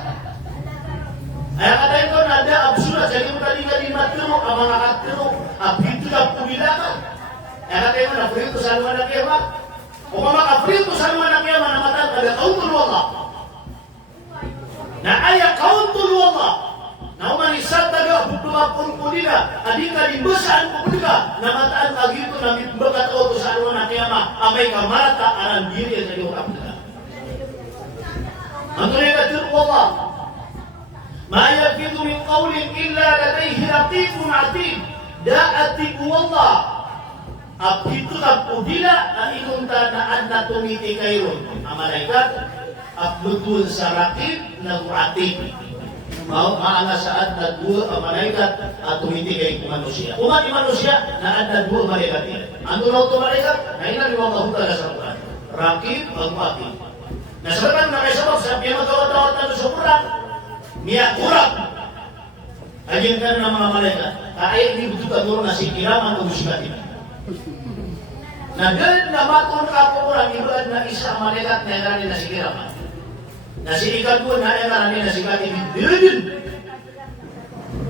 Ayah kata itu ada absurd jadi tadi kali matru amang akatru abitu tak kubilangan. Ayah kata itu nak itu salman nak kiamat. Umama kafir itu salman nak kiamat namatan ada kauntul Allah. Nah ayah kauntul Allah. Nah umani sataga butuh pun kulila adika di besaan kubuka namatan lagi itu nabi bekat auto salman nak kiamat. Amai kamarata aran diri jadi orang benar. Antara kata Allah. Ma yafidu min qawlin illa ladaihi raqibun atid. Da atiku Allah. Apitu kapudila ainunta na anna tumiti kairun. Amalaikat betul sa raqib na atid. Maala saat na dua malaikat at tumiti kay manusia. Umat manusia na ada dua malaikat. Ando na ito malaikat na ina liwang kahuta sa Quran. Rakib, Al-Waqib. Nah, sekarang nakasabab sa mga magkawat-awat na sa Quran, niya kurap. Ayan ka ng mga malaikat. Kaya hindi buto ka doon na si Kiraman o Musikatin. Na dahil na matun ka po Quran, ibad na isang malaikat na yang na si Kiraman. Na si ikat po na yang na si Katin. Din.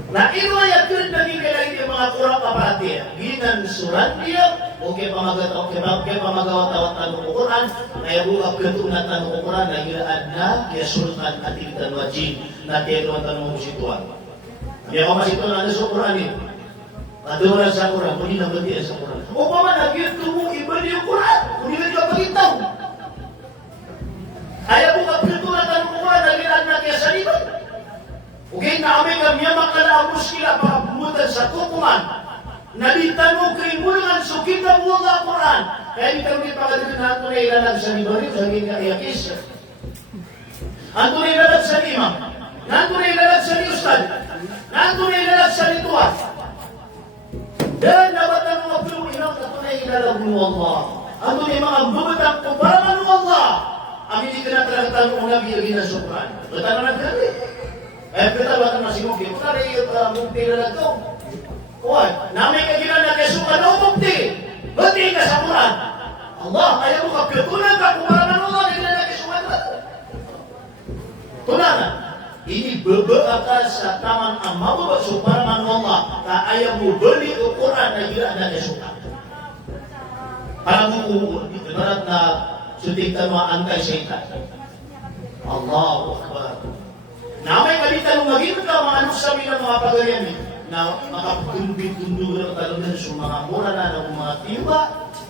Na inuayat yun na kailangan yung mga kurang kapatiya. Ginan suran dia, o kaya pamagawat-awat tanong Quran, kaya buka pinatunan tanong Quran, na gilaan na, kaya sultan at ilitan wajib, na tiyanuan tanong musituan. Kaya kung masituan na sa Quran yun, kaduran sa Quran, kunin ang batiya sa Quran. O pa man, nag-ito mo, iba niyo yung Quran, kunin niyo ang pagitaw. Kaya buka pinatunan tanong Quran, na gilaan na kaya sa liban. Okay, naamay kami ang makalaabos sila para bumutan sa tukuman. Nalitanong kay mulangan sukin na buwag ang Quran. Kaya di kami pagkatuloy na ito na ilalag sa libanin, sa hindi na iyakis. Ito na ilalag sa imam. Ito na ilalag sa ustad. Ito na ilalag sa ritual. Dan dapat ang mga Pilipino, ito na ilalag mo Allah. Ito na yung mga bumatang kung para manu Allah. Amin di kinatalagang mo na biyagin sa Quran. Betul na natin. Kita bakal masih mungkin. Kita ada bukti dalam tu. Wah, namanya kegiatan nak kesukaan bukti. Bukti kesamuran. Allah ayat buka ketunan tak kumpulan Allah dengan nak kesukaan. Tunana. Ini beberapa taman amal kesukaan Allah. Tak ayat beli ukuran dan tidak ada kesukaan. Para buku ibarat na suntikan wa antai syaitan. Allahu Akbar. Namay kalitan maging ka mga sabi ng mga pagarian na makapagtundin-tundin ng talungan sa mga mura na ng mga tiba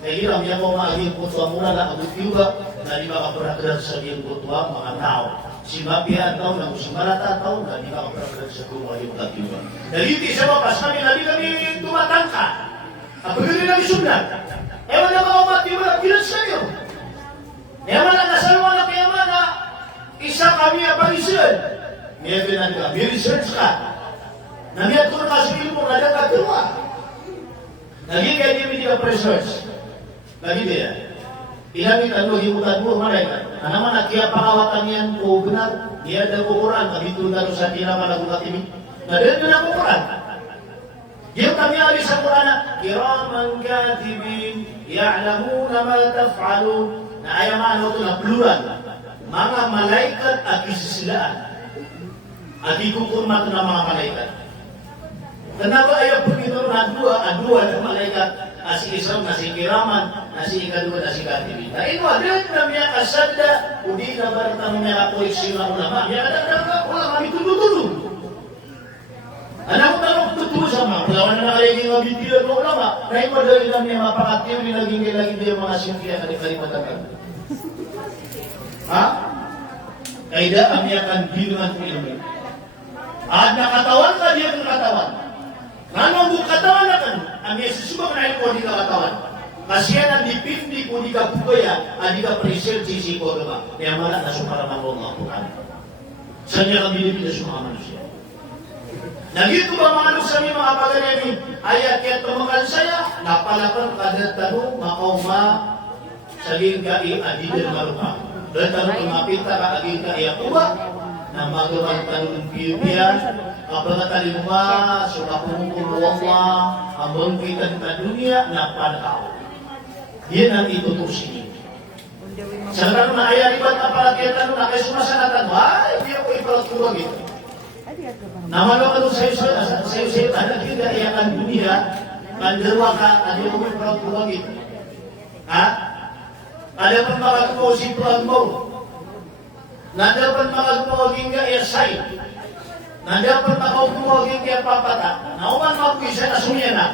na hiram yan mo maging putua mura na ang tiba na di makaparakran sa iyong putua mga tao. Si Mapia tao na si Marata tao na di makaparakran sa kuwa yung tiba. Naliti sa mga pas namin na di kami tumatangka. Apagin namin sundan. Ewan na mga umat tiba na pinansa niyo. Ewan na nasalwa na kaya na isa kami apalisan. May binanda, may research ka. Namiat ko na kasi ilmo, nada ka tuwa. Naging kaya hindi ka research. Lagi dia. Ilangin ang himutan mo, malay ka. Na naman at kaya pakawatan yan ko benar. Dia ada Quran, kami tundan sa tinaman ang ulat ini. Nadal na ang Quran. Dia kami alis sa Quran na, Kiraman katibin, ya'lamuna ma taf'alun. Na ayaman ito na plural. Mga malaikat at isisilaan. At ikukurma ito ng mga malaikat. Kenapa ayaw po ito na dua ng malaikat, si isang na si Kiraman, na si ikadua na si Katibin. Na ino, adil na miya kasada, hindi na baratang miya kapoiksi ng ulama. Miya kadang-kadang ka, ulama, may tulo-tulo. Anak ko tanong tutulo sa mga, kulawan na nakalaging mga bitilan ng ulama, na ino dahil na miya mapakatiw, nilaging dia mga siyempre kalimutan ka. Ha? Kaya kami akan bilangan ko ilmu. At nakatawan ka diya ng katawan. Nanong buong katawan na kan, ang susubok na ilmu di katawan. Kasi yan ang dipindi kung di ka bukaya, at di ka preserve si ko diba? Kaya malat na sumaraman mo ang Quran. Saan niya kang binibig na sumama manusia? Nagito ba mga lusami mga paganyami? Ayat kaya tumakan saya, napalapan kadat tanong, makauma, saging ka i-adidil marupa. Dan tanong kumapita ka aging ka iyakuba, na magawang tanong piya, kapag talimuma, sumapumukul Allah, ang bangkitan ka dunia, na panakaw. Yan ang itutusin. Sa tanong na ayat iba't apalakyan tanong na kayo sumasanatan, ay, hindi ako ipalagkulang ito. Namalo ka doon sa'yo, anak kita iyakan dunia, kandarwa ka, hindi ako ipalagkulang ito. Ha? Ada pun makagawa si Tuhan mo. Nanda pun makagawa hingga iasay. Nanda pun makagawa hingga papata. Nauman mag-isa na sunyana.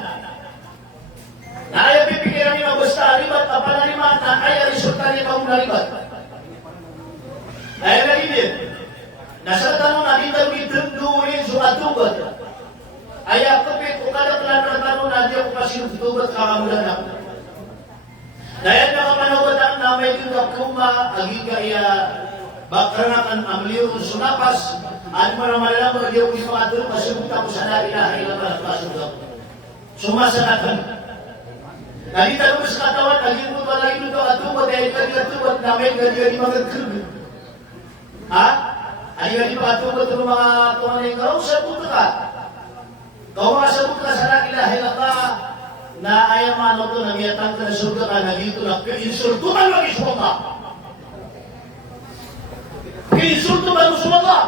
Na ayaw pipikiran niyo basta alibat, apanaliman na ayaw resulta niya kung nalibat. Ayaw lagi din. Nasa tanong na dito duwin sumatubat. Ayaw kapit kung kada pelan tanong na di ako pasinutubat kakamulan ako. Dahil nakapanawad ang namay yung kuma, agi kaya bakranakan ang liyong sunapas, at maramalalang mga liyong ipamatulong, kasunod ako sa narilahay lang na pasundok. Sumasanakan. Nalita mo sa katawan, naging mo pala ito katubat, dahil ka katubat, namin ka di magagkirbi. Ha? Ay ka di makatubat ng mga tumaning kau, sabot ka. Kau makasabot ka sa lakilahin ka, na ayaw ano to, namiyatang ka na surga ka, nagito na, insultukan mo ismo ka. Insultukan mo ismo ka.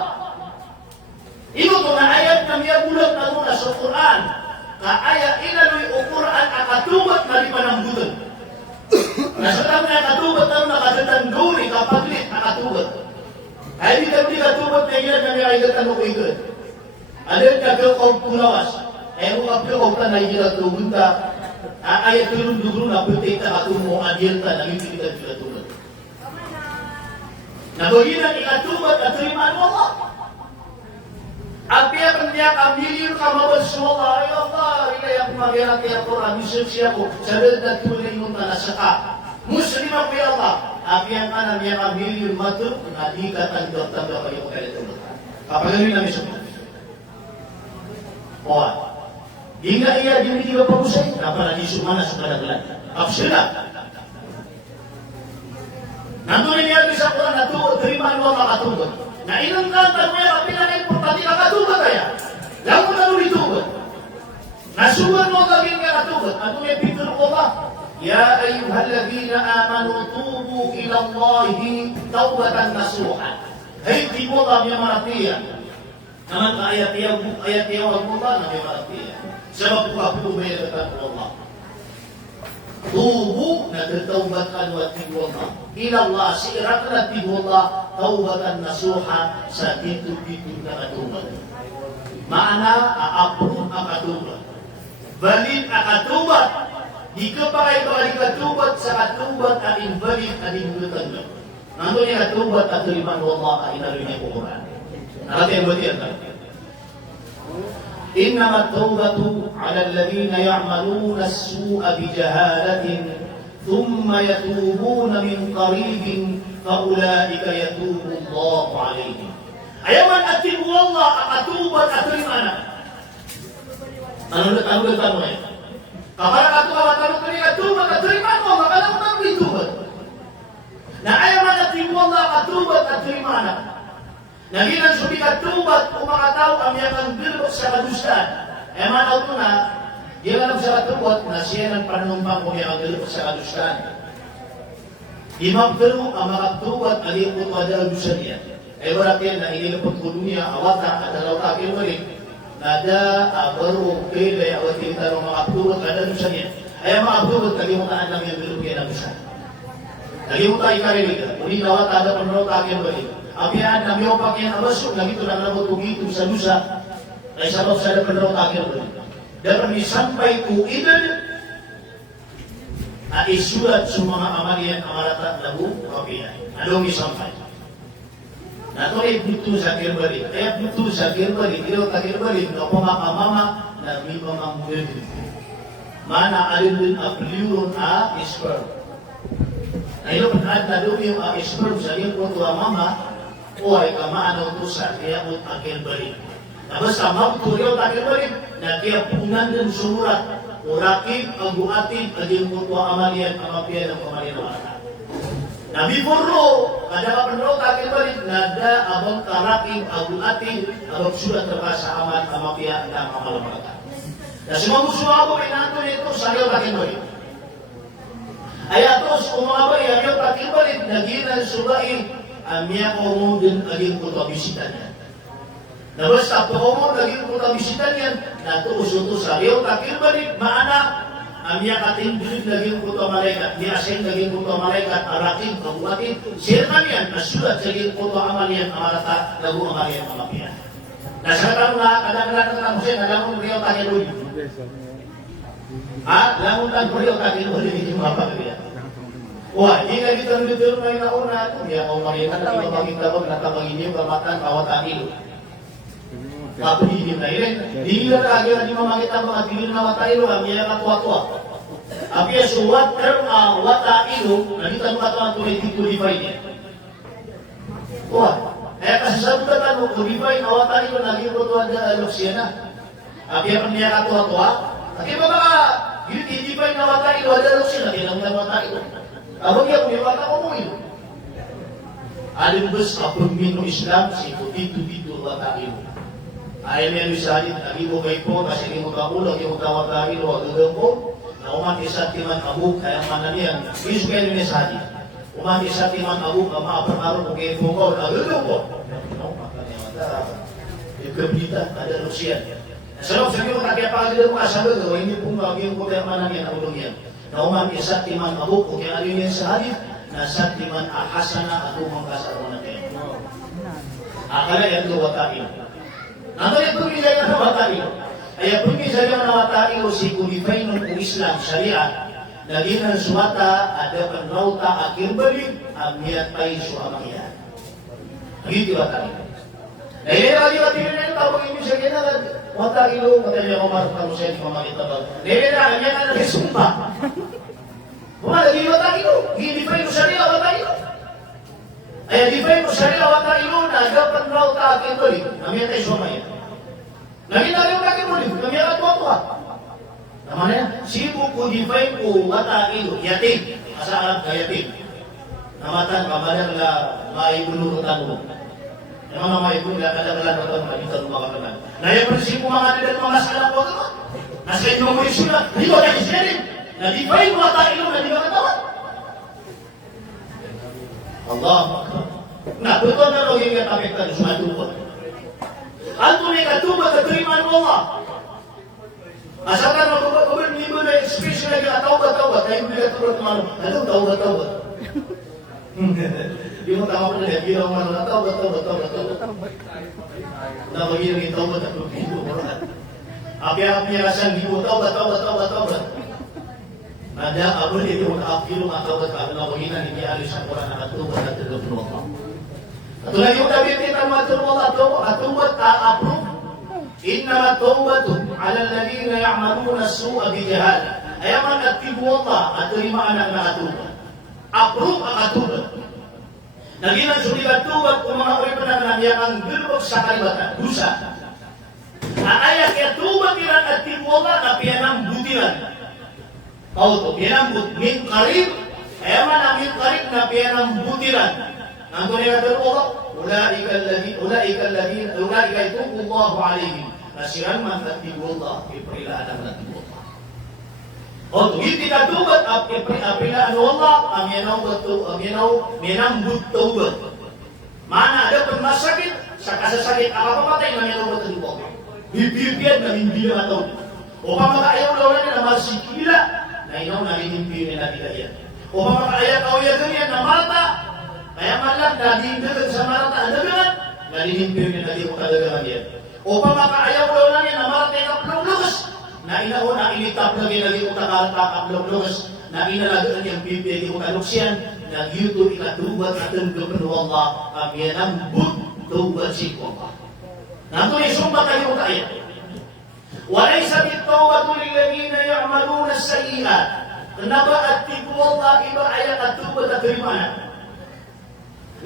Ito ko na ayat na miyagulat na muna sa Quran. Kaaya inaloy o Quran akatubat na di panambutan. Nasatang na akatubat na nakadatan duri kapaglit akatubat. Ay di katubat na ilan na nirayagatan mo ko ikot. Adan kagawag punawas. Ay mo kapagawag ka na ilan tumunta. Ayat turun dugro na putay ta katumo adil ta nangin kita katubat. Nabaginan ikatubat at rimaan mo ako. Api akan dia ambil kamu bersuara, ya Allah, ini yang mengajar ya Quran, siapa sadar dan tulen untuk nasaka. Muslim aku ya Allah. Api yang kanan dia ambil matu, nadi kata dokter dokter yang kaya itu. Apa lagi nama semua? Oh, hingga ia dimiliki bapak usai, apa lagi sumana sudah gelar? Absirah. Nanti dia bisa Quran itu terima Allah katunggu. Nah inang kanta mo yan, kapilang importante kakatubat kaya. Lago na lumitubat. Nasuwan mo kaging kakatubat. Ano may pitulo ko ba? Ya ayyuhalladhina amanu tubu ila Allahi tawbatan nasuhan. Hey, di mo kami maratiya. Naman ka ayat-ayaw ang mga na maratiya. Sebab ko ako may katan Allah. Tubu na tertaubatkan wa tibu Allah. Ila Allah, siirat na tibu Allah, taubatan nasuha sa dito-dito na katubat. Maana, aapun ang katubat. Balin ang katubat. Di ka pa kayo balik katubat sa katubat at invalid at inulutan. Nandun yung katubat at tuliman mo Allah ay inarin niya po Quran. Narating ba diyan? إنما التوبة على الذين يعملون السوء بجهالة ثم يتوبون من قريب فأولئك يتوب الله عليهم. Ayaman atibu Allah akatubat atrimana. Ano mo yan? Kapag katubat katubat atrimana mo, makala mo nang bitubat. Na ayaman atibu Allah akatubat atrimana. Naginan sumikat tubat kung mga tao ang yakang bilog sa kadustan. Eh manaw ito na, di ka lang sa katubat na siya ng panumpang kung yakang bilog sa kadustan. Di magpero ang mga tubat alipot wadal dusan niya. Eh wala yan na inilapot ko dunia awata at dalaw kakil maling. Nada abaro pilay awat kita ng mga tubat wadal dusan niya. Ay mga tubat kalimutaan lang yung bilog yan ang dusan. Kalimutaan ikarinig. Uli nawat ada panunod kakil maling. Apian na miyo pa kaya nabasok, lagi ito lang nabutugito sa lusa, ay sabab sa dapat raw takir ko. Dapat misampay ko ilan, na isulat sa mga amalian amarata lagu kapian. Anong misampay? Nato ay buto sa kirbalik. Kaya buto sa kirbalik, ilaw ta kirbalik, na pumakamama na may pamamulid. Mana alin din a pleuron a sperm. Na ilo pagkaad na doon yung sperm sa iyong puto mama, o ay kamaanaw ito sa kaya mo takil balik. Tapos sa magturiyaw takil balik, na kaya punan din sumurat, urakib, aguatib, aging mutwa amalian, amapian, ang pamalian ng mga. Na before ro, kada kapan ro takil balik, nada abang karakib, aguatib, abang sulat ka sa amat, amapian, ang kamalamata. Na sumamusuwa ko, inato nito, sayaw takil balik. Ay atos, umabay, ayaw takil balik, naginan subai, amia komo din aging puto bisitan yan. Na basta komo aging puto bisitan yan, natuuso sa iyo takil balik, maana, amia katindulit naging puto malaikat, niaseng naging puto malaikat, arakin, kabuatin, sirman yan, nasulat sa naging puto amalian, amarata, lagu amalian, amapian. Nasarang na, kadang-kadang na musin, alamon riyo takil balik. Lamun tan riyo takil balik, hindi mapagriyan. Wah, jika kita duduk main nauna itu ya mau marikan tapi bagi tabang nata bagi dia bermatan kawatan itu. Tapi ini lain, dia lagi lagi memakai tabang akhirnya kawatan itu kami ya tua-tua. Tapi ya suat wata itu nanti tamu kata tulis itu di baiknya. Wah, kasih sabutan tamu di baik kawatan itu lagi bertua ada loksiana. Tapi ya dia tua-tua. Tapi bapak, ini di baik kawatan itu ada ilo. Abang dia punya wata ko ilo. Alim bus kapag mino Islam, si dito wata ilo. Ayaw niya misalin, lagi mo kay po, kasi hindi mo kakulo, hindi mo kawata ilo, agagam ko, na umat isa't timan abuk, kaya manan yan, iso kayo niya sa atin. Umat isa't timan abuk, ang maapar-aro ko kayo po ko, agagam ko. No, makanya mata, yung kablitan, ada Rusian. Sarap sa iyo, kaya pagkakita mo kasagot, hindi pong magiging ko kaya manan yan, ang ulong yan. Na umat isa't timan abuk, kung kaya alin yan sa atin, na isa't timan ahasana at umang kasarwa na kayo. Akala yan ito wata ilo. Nanto yung pumilay ka ng watailo. Ay pumilay ka ng watailo si kulifay ng Islam, Sharia, na ginan suwata, ada penrauta, akhir balik, amiyat pa'y suamakyan. Begitu watailo. Na lagi watailo na yung tawag yung siya ginagad. Watailo, matali ako marupang siya di mamakita ba. Na kanya na nag-sumpa. Lagi watailo, ginifay ng Sharia, watailo. Ay define mo Sharia watailo na ada penrauta, akhir balik, amiyat pa'y suamakyan. Lagi yung lagi mo rin, kami ang atuwa-tuwa. Naman yan, sibuk ko define ko wata ilo, yatim, masaarap na yatim. Namatan, kamadang na maibunurutan mo. Yung mga maibunurutan, kadang-kadang na majutan mo makapanan. Na yung prinsipyo mga nila mga salang ko ito, nasa inyo mo yung sulat, di ba kayo siya na define ko wata ilo na di ba katawan? Allah, betul na rin yung kapektan, sumatupot. Anto may katubat at terimaan mo Allah. Asalkan mo menimbul na expression lagi na taubat. Tayo may katubat naman. Ano taubat? Yung tama ko na yan, ginawa mo na taubat. Na magiging yung taubat at lupido. Api-api niya kasang hibo, taubat. Nada, abon ito yung akilo nga taubat ka. Ano magiging hindi alis ang Quran na katubat at terimaan mo. Itulah yung Nabi kita matulungan atubat approve. Innama tawbatu ala alladhina ya'maluna as-su'a bi jahala. Ayaman aktibo Allah at lima anak na atubat. Approve ang atubat. Naginan sulit atubat kung mga uri pananang ang bilbog sa kalibatan, dusa. Ayak atubat ilan aktibo Allah na pianang butiran. Kauto, pianang min karib. Ayaman ang min karib na pianang butiran. Nanto niya kata Allah, ulaika itubu Allah alaihim. Nasiran man tatibu Allah, iprilaan ang tatibu Allah. O hindi katubat, iprilaan Allah, ang minambut taubat. Mana ada pagmasakit, sa kasasakit, pamatay na minambut tatibu Allah. Bibigyan na hindi na taon. O pamakayaw na wala na masikila, na inaw na hinimpi na natin. O pamakayaw na wala ganyan na mata, kaya malam daging dagang sa marata ang dagangan, nalilimpyo niya na di mo kadagangan yan. O pamakayaw daw lang yan na marata yung kaplong-lugas, na inaon na initap lagi na di mo kaplong-lugas, na inalagaan niyang bibig di mo kaluksyan, na yuto ikatubat at ang gabano Allah, ang yan ang tubat si Allah. Nato yung sumpa kayo kaya. Walay sabit tawbatu lilagina ya'maluna sayi'at. Naba at tibu Allah iba ayat at tubat at rimana.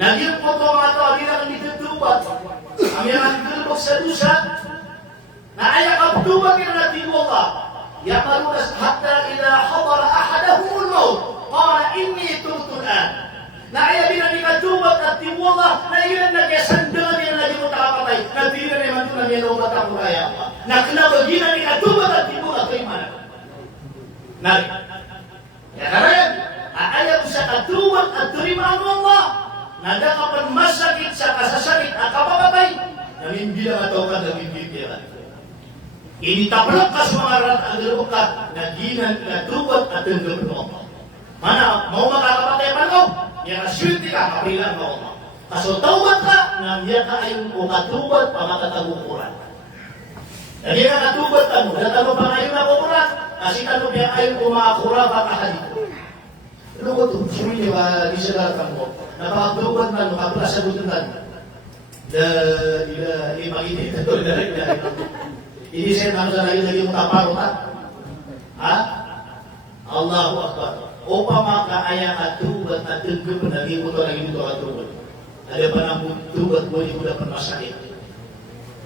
Naging po ito mga ito, hindi lang ditutubat. Ang yan ang sa dusa, na ayak ang tubat yung natin mo ka. Yamalunas hatta ila habara ahadahumul maut. Kala inni turtunan. Na ayak binanigatubat at tiwala, na ilan nagkasandalan yung naging mo takapatay. Nagpili na naman ito na may lobat ang kaya pa. Na kinabaginan ni katubat at tiwala kay mana. Nari. Ya karena ayak sa katubat at terimaan mo Allah. Nada kapan masakit sa kasasakit at kapapatay, namin bilang ataw ka na bibigyan. Initaplok ka sa mga rata-agalaw ka, naginan, natubat at tenggelam mo. Mana, mau makakapatay pa no? Yan asyunti ka, kapilang mo. Kaso tawad ka, nang yan ka ay ukatubat pa makatagukuran. Jadi ka katubat ka mo, data mo pa ngayon na kukuran, kasi ka nung yan ay kumakura pa kahadito. Ano ko ito? Sumili ba, di siya lalatang mo. Napakatubat man, makapula sa butunan. Ipagini. Ini saya tahu sa layo lagi mong taparo ta. Ha? Allahu Akbar. Opa makaaya katubat at tunggu lagi mo ito lagi mo ito katubat. Ada pa na tubat mo, hindi mo dapat masakit.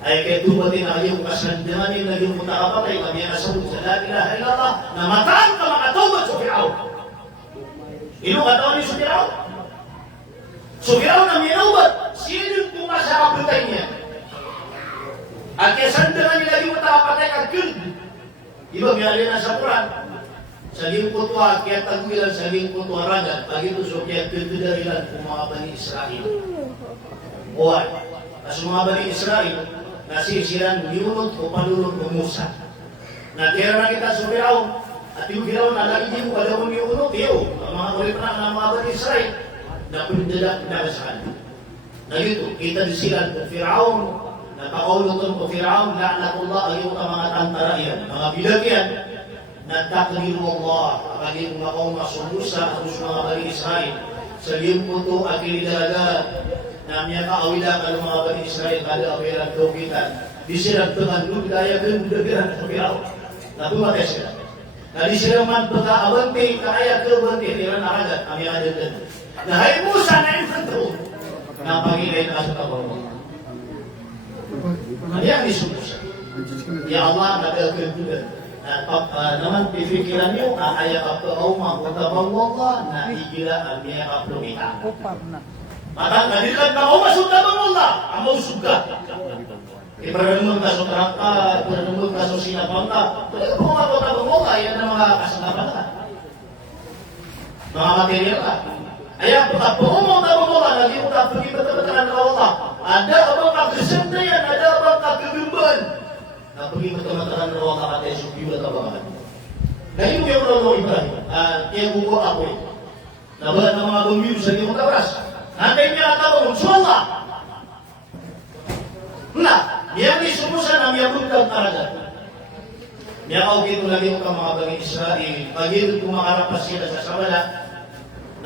Ay kaya tubatin na kayo kasandaman yung lagi mo takapatay, kami ang nasabot sa la ilaha illallah, na mataan ka makatubat sa Fir'aun. Ino katawan ni Firaun. So Firaun ang minaubat. Sino yung pumasya kapatay niya? At kaya sandaran nila yung matapatay kagkul. Iba miyali na sa Quran. Sa lingkutwa, kaya taguilan sa lingkutwa ragat. Pag ito so kaya kagdarilan kung mga Bani Israel. Buhay. As mga Bani Israel, nasisilan niunod o panunod o Musa. Nagkira na kita sa Firaun. At yung Firaun, alagin mo pala kung niunod. Iyo, ang mga ulit na ng mga Bani Israel. Napindadak na sa kanila. Na yun, kita din sila kung Firaun. Nagpakaulutan ko Firaun, la'natullah ay yung mga tantara yan. Mga bilagyan. Nagtakliru Allah. Apagin mo akong masumusa ang mga Bani Israel. Sa liyong puto, akili dalaga. Na niya kaawila ka ng mga Bani Israel. Kada awilang dokitan. Di sila tengandun daya kemudahan sa Firaun. Nabumatay sila. Na di sila man pagkaawante, kaya kebante. Di rin nakagat. Kami ada din. Na hay Musa na infantro. Na pagilay na sa kabawa. Kaya ni Musa. Ya Allah, nagagagdugan. Naman pipikiran niyo, ayakap ke Allah, utabang Allah, na igila ang iyakap lumita. Matang kadilan na Allah, utabang Allah, amaw suga. Iparanumang kaso terangka, iparanumang kaso sinapangka. Kaya kung mga utabang Allah, yan ang mga kasangkapan ka. Mga material ka. Ayang utabang Allah, lagi utabang iba't-ibatan ng Allah. Ada abang kagesandayan, ada abang kagegumban. Na pergi berteman-teman rawang kakak Yesus juga tabangan. Nah itu yang Allah Ibrahim. Yang buku aku ini. Nah buat nama gembira saya kita beras. Nanti dia kata Allah. Nah yang disumusan namanya bukan karajan. Dia kau gitu lagi untuk mga Bani Israel. Pagi itu kumakarap sila sa sabala.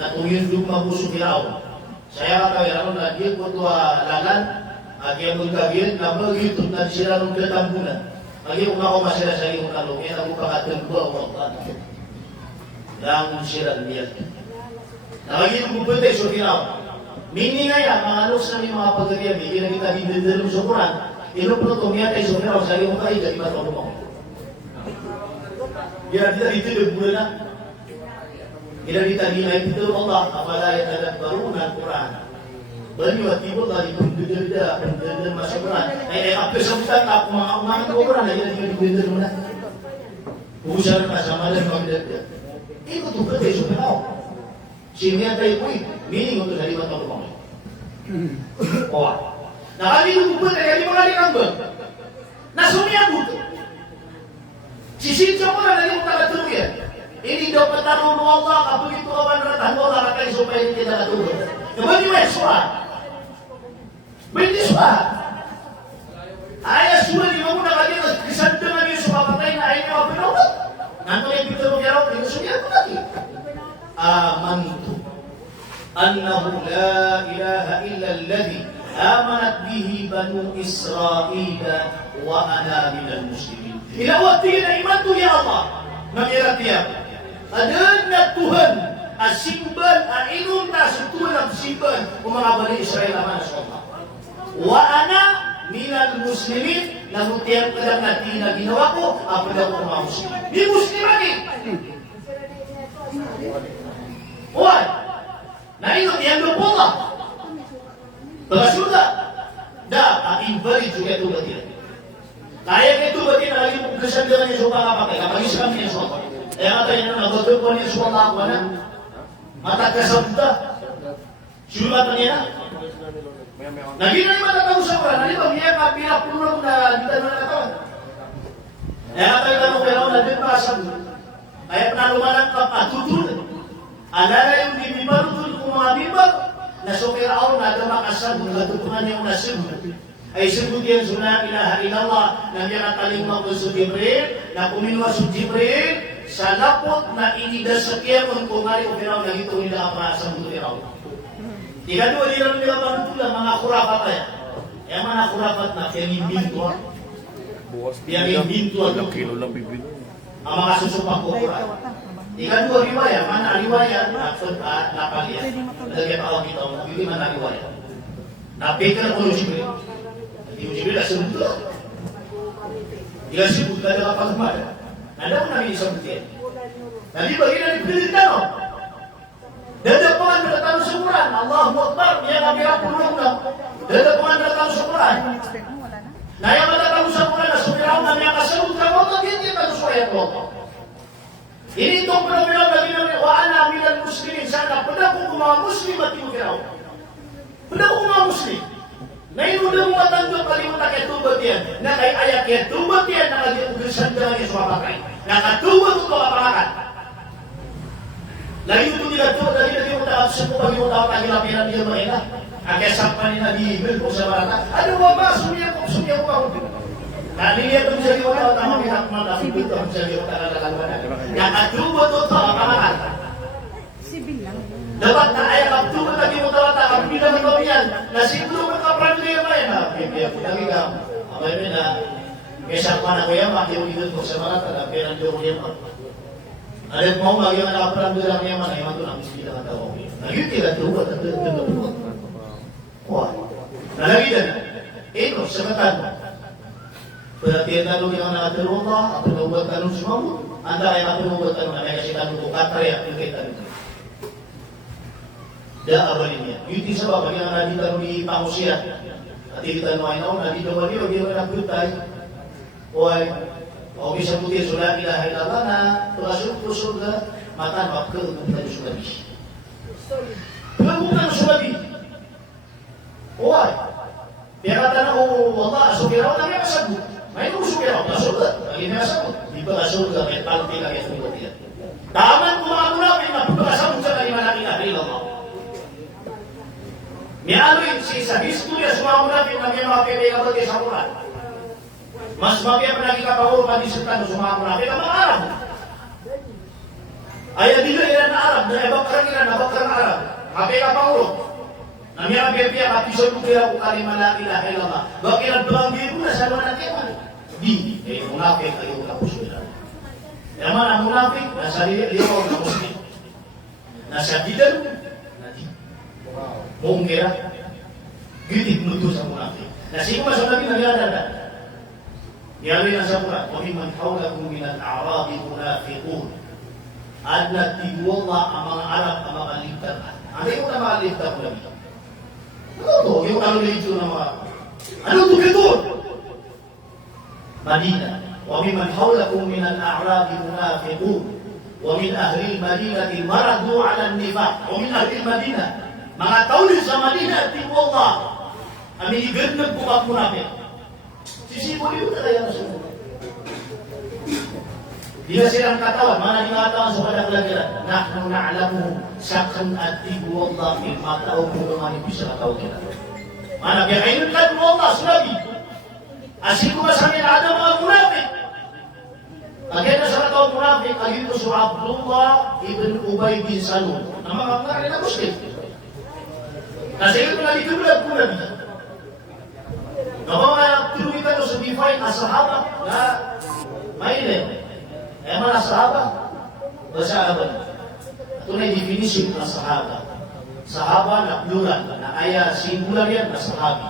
Na tuyundog mabuso Firaun. Saya kata Firaun na dia kutua lalan. Agi ang magkagil na mag-YouTube na sila nung katambunan. Agi kung ako masila sa iyong kalong, yan ako pakatang ko ang mga langon sila niya. Agi kung bupatay sa Firaun. Mini nga yan, mga alos na mga pagkagiyami, hindi kita dinidalong sa Quran. Inuplo tumiyatay sa Firaun sa iyong kaiga, iba ito mo. Yan kita dito nagbulan na. Kila kita nilay dito Allah, kapala yan nagbarunan ng Quran. Bani watibo lagi benda-benda masuk Quran. Apa sebutan aku mga Quran aja di benda mana. Usaha sama dan benda. Itu tuh betul sebenarnya. Sini ada itu meaning untuk dari mata Allah. Oh. Nah kali itu betul dari mana kambing. Nah sunya butuh. Sisi coba dari utara turun ya. Ini dapat taruh Allah apa itu awan ratan Allah rakai supaya tidak turun. Kembali mesra. Bendiswa. Ayah sudah dimana lagi kesan dengan Yesus apa-apa na ayah apa benar? Nanti yang kita berbicara itu sudah apa lagi? Amantu annahu la ilaha illa alladhi amanat bihi banu Israel wa ana minal muslimin. Ila waktu na iman tu ya Allah. Mengira tiap. Ada Tuhan asimban ainun ta setulan simban mga Bani Israel aman sa Allah. Wa ana minal muslimin, namun tiap kadang nanti na ginawa ko apa daw ko mga muslim. Di muslim lagi. Why? Na ito tiyan do po Allah. Pagkasuda. Da, invalid juga itu berarti. Kaya itu berarti lagi kesan dengan Yesus pakai. Kapag Islam niya so. Kaya katanya na nagotong ko niya so Allah ko na. Mata kasabda. Sulat niya. Lagi na naman ang usap ko, nalito, niya kapinapuno na dito na nakatawan. Kaya tayo tanong pero na din pasang. Kaya panalumanan ka patutun. Alala yung bibibarutun kung mga bibag, na sumiraw na damakasag, natutunan niyong nasib. Ay sabut yan sa la ilaha illallah, na niya natalingwa ko sa Jibril, na kuminwa sa Jibril, sa lapot na inidasakya kung kumari ko piraw, na ito nila apa sa mundo piraw. Ikadua di dalam jawaban itu mga khurafat ya. Yang mana khurafat na pinimbinto. Yang bintu atau kilo lang bibin. Ang mga susupang ko Quran. Ikadua riwayat, mana riwayat maksud napalian. Lagi tahu kita ini mana riwayat. Napikir ko Jibril. Jibril dah sebut. Dia sebut ada apa kemana. Ada pun Nabi sebutnya. Nabi bagian dari perintah. Dadapangan datang syukuran. Allahu Akbar. Yang kami rapulong na. Dadapangan datang syukuran. Nah yang datang syukuran na sumiraw na niya kasalud ka mo. Hindi ka suwaya ko. Ini itong pinabilang na ginawin. Wa ana minal muslimin. Sana pada ko mga muslim at timukiraw. Pada ko mga muslim. Ngayon mo mo matandang kalimutan kaya tubat yan. Na kay ayak kaya tubat yan. Nakagirsan ka lang yung sumapakay. Nakatubat ko kapakan. Lagi itu tidak tahu dari lagi udah semua bagi udah lagi lapisan dia mereka. Agak sampai ni nabi Ibrahim bersama rata. Ada wabah sunya kau. Tadi dia tu jadi orang utama pihak mana itu jadi orang dalam mana. Yang adu betul tak apa. Dapat tak ayat waktu lagi utara tak bila kemudian nasi belum berkapan dia mana. Dia lagi kau. Apa ini dah. Besar mana kau yang mati itu bersama rata. Tapi nanti dia ada mau lagi yang ada perang dalam yang mana yang tu nak mesti kita tahu. Lagi tidak tahu tentu. Wah, lagi dah. Itu sebentar. Perhatian dulu yang nak tahu Allah, apa yang buat kanun semua. Anda yang apa yang buat kanun, anda kasih kanun untuk kata ya kita. Dah awalnya. Itu sebab bagi yang ada di kanun di manusia. Hati kita nuainau, nanti dua dia nak bertai. Wah. O bisa putih sudah ilaha illallah na termasuk surga mata waktu kita sudah bisa. Bukan sudah bisa. Wah, dia kata na Allah sukirau na may kasabot. May sukirau na surga. Lagi may kasabot. Di ba surga may palti lagi sa mga tiyan. Taman ko mga munafik na pagkasabot sa kaliman na ilaha illallah. May ano yun sa historia sa mga munafik na may mga pwede sa Quran. Mas mapia pernah kita tahu mandi setan semua munafik apa Arab. Ayat dulu iran Arab, dan bakar iran Arab. Apa yang tahu? Namanya pia hati suatu kira kalimat la ilaha illallah. Bakiran doang dia pun asal mana keman. Di munafik ayo kapus sudah. Yang mana munafik? Asal dia orang muslim. Nasadidan nanti. Mungkin gitu menuduh sama munafik. Nah, sih masuk lagi ada. Ya Allah sabra wa mimman hawlakum min al-a'rab munafiqun. Adna tiwalla amang Arab amang aliftan. Ano yung nama aliftan ko namin? Ano to? Yung ano religion nama? Ano to ito? Madinah. Wa mimman hawlakum min al-a'rab munafiqun. Wa min ahli al-Madinah maradu 'ala an-nifaq. Wa min ahli al-Madinah mga taulis sa Madinah tiwalla. Ami igandag ko munafik. Sisi boleh tak yang semua. Dia sedang katawan, mana dikatakan kepada pelajaran. Nahnu na'lamu syakhan atibu Allah fi mata umumani bisa tahu kita. Mana biarin kan Allah sulabi. Asyik masamin ada mga munafik. Agenda sa tahu munafik agito su Abdullah ibn Ubay bin Salul. Nama mga na muslim. Kasi ito na dito bulat po nabi. Kalau orang dulu kita harus define as-sahabat, nah, mainnya. Emang as-sahabat, bersahabat. Itu nih definisi as-sahabat. Sahabat nak plural, nak ayat singular yang as-sahabi.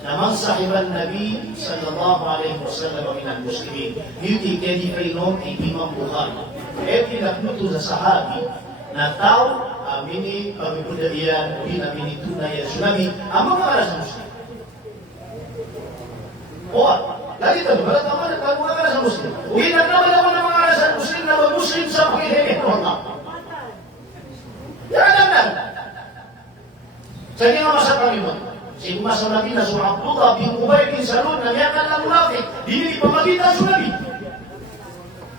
Naman sahiban Nabi sallallahu alaihi wasallam minal muslimin. Yuti kaya define Imam Bukhari. Tidak nutu sa sahabi na tao amini pagkudadian, amini tunay at sunabi, ang mga aras muslim. Oh, lagi tahu, kalau kamu ada kamu akan rasa muslim. Uin nak nama nama rasa muslim, nama muslim sampai hari Allah. Ya ada. Saya nggak masa kalimat. Si masa Nabi Nabi Abdullah bin Ubay bin Salul nanyakan lagu munafik. Ini pemagitan Nabi.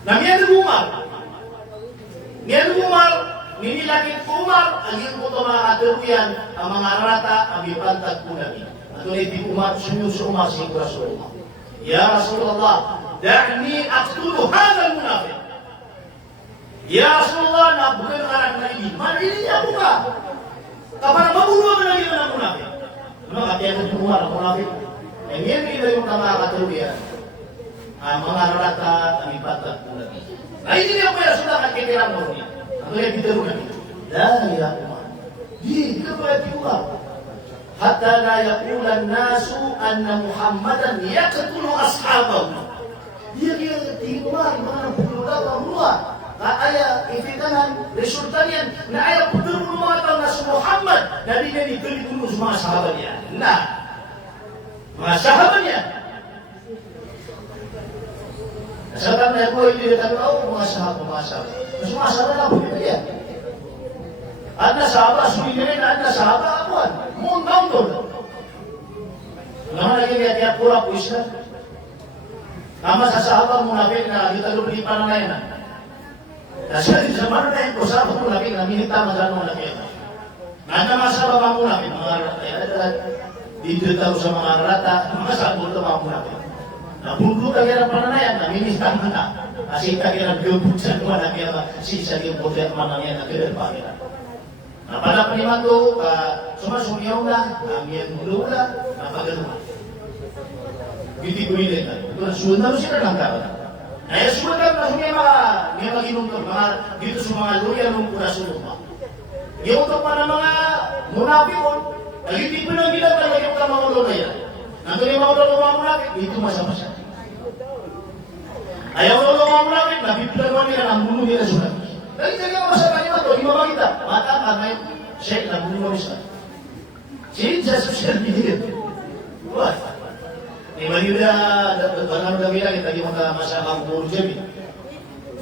Namanya Umar. Nian Umar, ini lagi Umar, angin potong ateruyan, amang rata, ambil pantat Nabi. Atau di Umar sunyus Umar si Rasulullah. Ya Rasulullah, da'ni aqtulu hadzal munafiq. Ya Rasulullah, nak bukan orang lagi. Mana ini ya buka? Kapan mabunuh lagi dengan munafik? Memang kata yang kedua munafik. Ini dari utama kateruyan. Amang rata, ambil pantat Nabi. Nah ini dia punya sudah kan keterangan murni. Atau yang kita bukan itu. Dan ya Umar. Dia boleh Umar. Hatta la yaqulan nasu anna Muhammadan yaqtulu ashabahu. Dia kira Umar mana perlu dapat Umar. aya ifitanan resulta niyan na aya putur mga tao na si Muhammad na di niya dituloy kuno sa mga sahabat niya. Na mga sahabat niya. Nasabat na po hindi na mga sahabat. Mas mga sahabat na po niya. At na sahabat, sulirin na at na sahabat apuan. Muong taon doon. Naman lagi niya tiyak pura po isla. Nama sa sahabat munafik na kita lupa na ngayon. Kasi di zaman na yun, sahabat munafik na minita masyadong munafik. Nanda masalah mga munafik, mga rata. Dito tayo sa mga rata, mga sahabat mga munafik. Napunduh kagak pananayan, na minita mana. Kasi kagak nagulupot sa mga nakira, sisa yung poder manangyan na kagak. Nah, pada penimang itu, sumasunyaw na, yang dulu na, napagaluhan. Biti ko nila ito. Ito na suwan na sila ng karoon. Kaya suwan na may mga ginuntor, dito sa mga luya nung purasunod pa. Ginuntor pa ng mga munapikon, nagiti ko na bilang talaga yung kamagulo na yan. Nandun yung mga ulo mga munapik, dito masama-masya. Ayaw ulo mga munapik, nabibilang nila ang bulo nila sulat. Dahil sa mga masama niyo ito, di ba kita? Mata ka ngayon, siya na bulo nila. Siya sa social media. What? Ni Manila, dalam bilang kita di mga masyarakat buong Jami.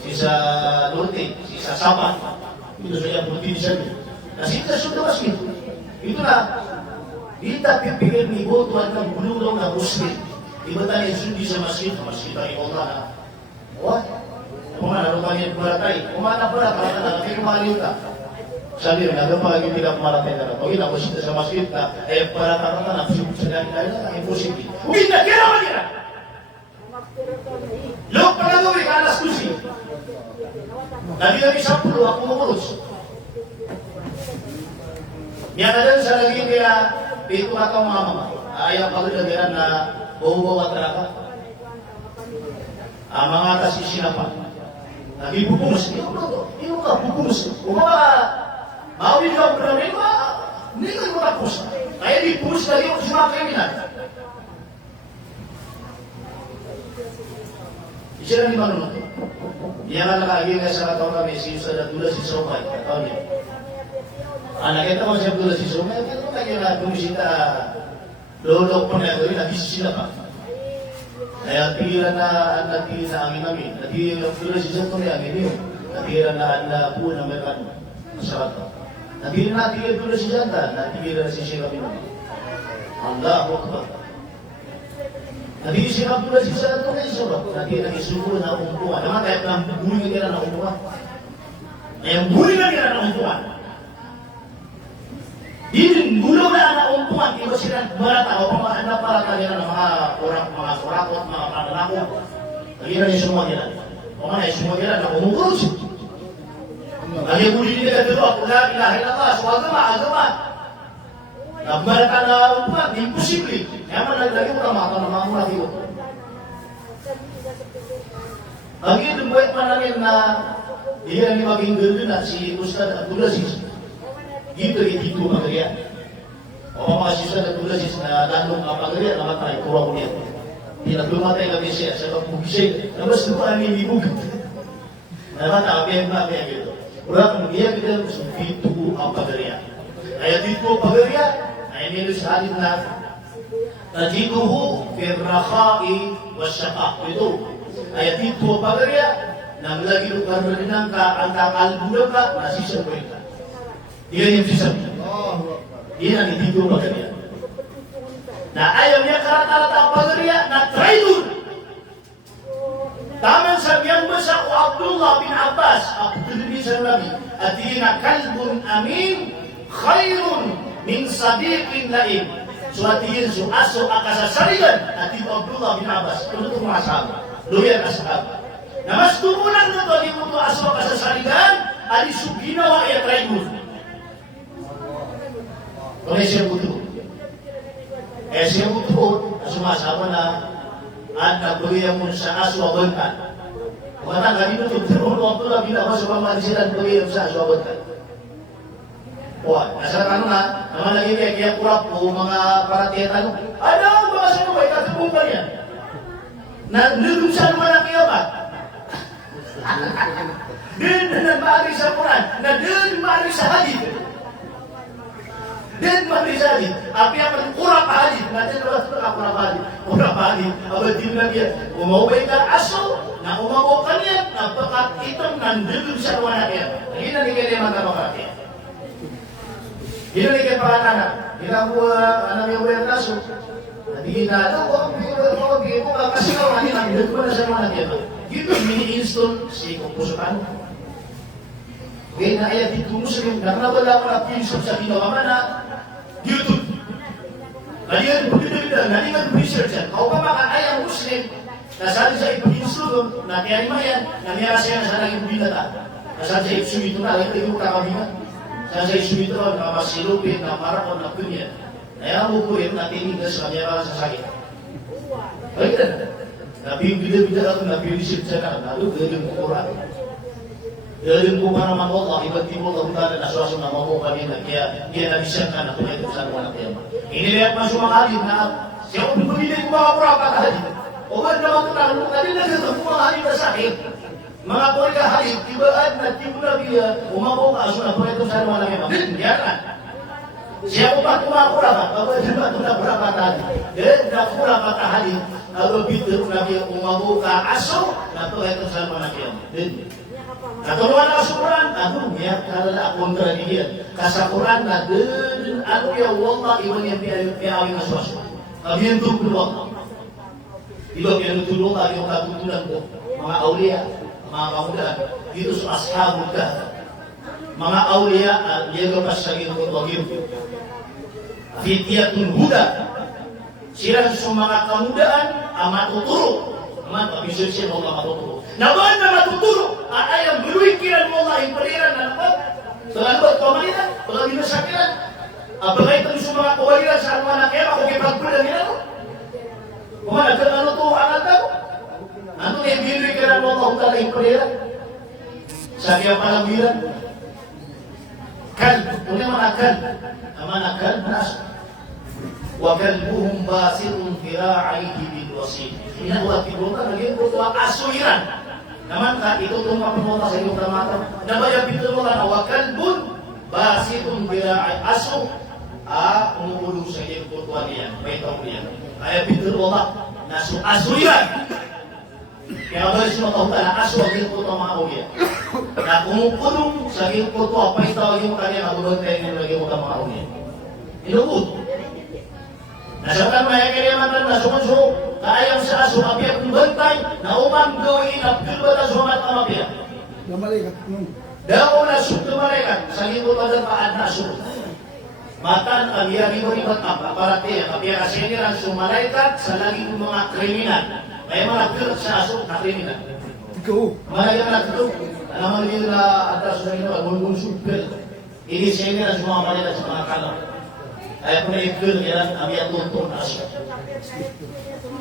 Sisa Norte, sisa Sabah. Itu saja bukti di sana. Nah, kita sudah masjid. Itu na, kita pikir ni Tuhan kan belum na Muslim. Iba tayo sundi sa masjid tayo Allah. What? Kumana rumahnya beratai, kumana berat kalau kita kembali kita. Salir na pag tidak marating na. Pag ina ko sa masjid na para karatan na sedang na imposible. Ugin na kira manira. Lo panagawin ka alas kusi. Nabi 10 aku mengurus. Yang ada sa lagi kaya itu atau mama. Ayaw pagdadaran na bawa teraka. Mga atas sinapa. Nabi bukumus. Iyo ka bukumus. Mawin ka berani ba? Hindi ka matapos. Kaya di pumus lagi ako sa mga kriminal. Isa lang di manunod. Yan ang nakaging sa kataon kami si Yusuf Abdullah si Somay. Kataon niya. Nakita ko si Abdullah si Somay. Kaya ko tayo na bumisita. Lolok pa na ito. Nabisi sila pa. Kaya tigilan na angin namin. Natigilan Abdullah si Somay. Angin yun. Natigilan na po na may masarap. Natigilan Abdullah si Janta. Natigilan si Sheikh Amin. Allahu Akbar. Natigilan si Abdullah si Janta na isobak. Natigilan isuko na umpuan. Naman kahit lang buli nila na umpuan. Yang buli na nila na umpuan. Din gulo na na umpuan. Iba sila barata o pamahan para nila ng mga kurakot, mga pananako. Natigilan yung semua nila. Pamahan yung semua nila na umukurus. Lagi buli nila dito ako na ilahi na ka. So agama. Nagbarata na umpuan. Imposible. Kaya man lagi mo na mga lagi ko. Lagi dumbuhat man namin na diyan ni maging ganda na si Ustad Abdullah Aziz. Dito pagkariyan. O mga si Ustad Abdullah Aziz na lalong pagkariyan, namatay, kurang ko niya. Pinaglumatay kami siya sa pagpugisay. Nabas ko kami libugat. Namatay, kaya gitu. Kurang dia kita dito ang pagkariyan. Kaya dito pagkariyan, ay nilo sa atin na tajiduhu firrakhai wasyaqaq. Ito. Kaya dito pagkariyan, nang lagi lugar rinang ka, ang kakalbulan ka, nasisabuhin ka. Yan yung sisabi. Yan ang dito pagkariyan. Na ayaw niya karata-rata pagkariyan na traidor. Taman sabihan mo sa Abdullah bin Abbas, Abdullah bin Nabi, at na kalbun amin, khairun min sadiqin laim. So at so aso akasasaligan, at Abdullah bin Abbas, ito itong mga sahabat, luyan asahaba. Na mas tumunan na ito, di mo ito aso akasasaligan, alisog ginawa ay traidor. Kung siya buto. Siya buto, sumasama na, at nagpagayang mo sa aswabantan. Kumatan, kanino ito, pero waktu na bilang sa pamalisan, nagpagayang sa aswabantan. Nasa tanong na, naman lagi kaya kurap o mga paratiya tanong, ano ang mga sino ba, itatubong ka niya? Nalulunsan mo na kaya ba? Hindi bisa hadith. Dan bisa hadith. Tapi apa kurang hadith? Nanti terus kurang hadith. Kurang hadith. Apa dia dia? Umaweka aso na umawakannya na pakat itam nandun sa wanakya. Ini nanti kaya mata makakya. Ini nanti kaya pakatana. Ilang anak yang berkaso. Hindi na ako, kasi ako kanina, hindi ko na sa mga nagyan. Dito, mini-install si Kumpusutan. Kaya na ayat dito Muslim, nakawala ko na pinsop sa ginawa na YouTube. Ngayon, bumida-bida, nalingan research yan. Kau pa makaayang Muslim, nasabi sa ipag-install, na kaya naman yan, nangyara siya na sa naging binata. Nasabi sa ipsumito na, ito yung kakabinat. Sa ipsumito na masilupin, na marakon, na kunyan. Kaya mo po yun, natinig na sa kanya sa sakit. Kaya napibida-bida ako, napilisip siya na, lalo, galing ko kurang. Galing ko para naman Allah, iba't ibo kabutan na naswasong na mamuha nila, kaya nabisyan ka na kung ito sa mga nakiyama. Iniliyat man sumangalin na, siya kung pumili ko mga kurang pagkahalin. O ba't naman ito na, natin na gano'n kung mga halin na sakit. Mga kurang halin, ibaan na tibula biya, umabaw ka, aso na kung ito sa mga nakiyama. Yan. Siapa pak kumakura pak, apa juga tuna berapa tadi? Dia dah kurang kata hari, kalau bitu nabi umabuka aso, atau itu sama nabi. Atau mana asuran, aduh ya kalau ada kontra dia, kasakuran ada, aduh ya Allah ibu yang piawin asuas. Kami yang tu keluar, ibu yang tu keluar yang tak tutulan tu, mga aulia, mga kamuda, itu ashabul kahf. Mga aulia yang lepas lagi untuk bagi Fityatul Huda. Sila sa mga kamudaan matuturo. Amat abisusin mo nga matuturo. Naman na matuturo at ayang buluikiran mo nga impaliran na naman. So ano ba? Pamalitan? Pagkabina sa kiran? Abagay ito sa mga kawaliran sa mga nakema kung ipagpulan nila ko? Kung ano to ang alta ko? Ano yung buluikiran mo nga kung tala impaliran? Sa kaya palambiran? Kalb, kung yung mga kalb, naman ang kalb na aso. وَكَلْبُهُمْ بَاسِطٌ ذِرَاعَيْهِ بِالْوَصِيلِ. Inabuhat tibutan, naging puto ang asuiran. Naman ka, ito itong mapunota sa iyong kamata. Nabayang pitulotan, وَكَلْبٌ بَاسِطٌ ذِرَاعَيْهِ. Aso, umulong sa iyong putuan niya. May taong niya. Kaya pitulotan, asuiran. Kaya balik sa mga na aso ang iyong puto ang mga uliya. Na umulong sa iyong puto, apa ito yung kanya kabubantay ng iyong mga uliya. Inubot. Nasabihan maya kaliamatan na sumunso kaayang sa aso kapiyak ng bantay na umang gawin Abdul Bata Sumat Amapiya. Malaikat. Daw na sukto malaikat sa libot na paad na aso. Matan ang iyari mo ribat apa para tiya kapiyak asiniran sa malaikat sa lagi ng mga kriminal. Kaya mga Abdul sa aso na kriminal. Ikaw. Malaikat na ito. Alam mo nila atas na ino ang supil. Ini siniran sa mga malaikat sa mga kalam. Ay kung na-ikul yan, kami ang tuntun asya.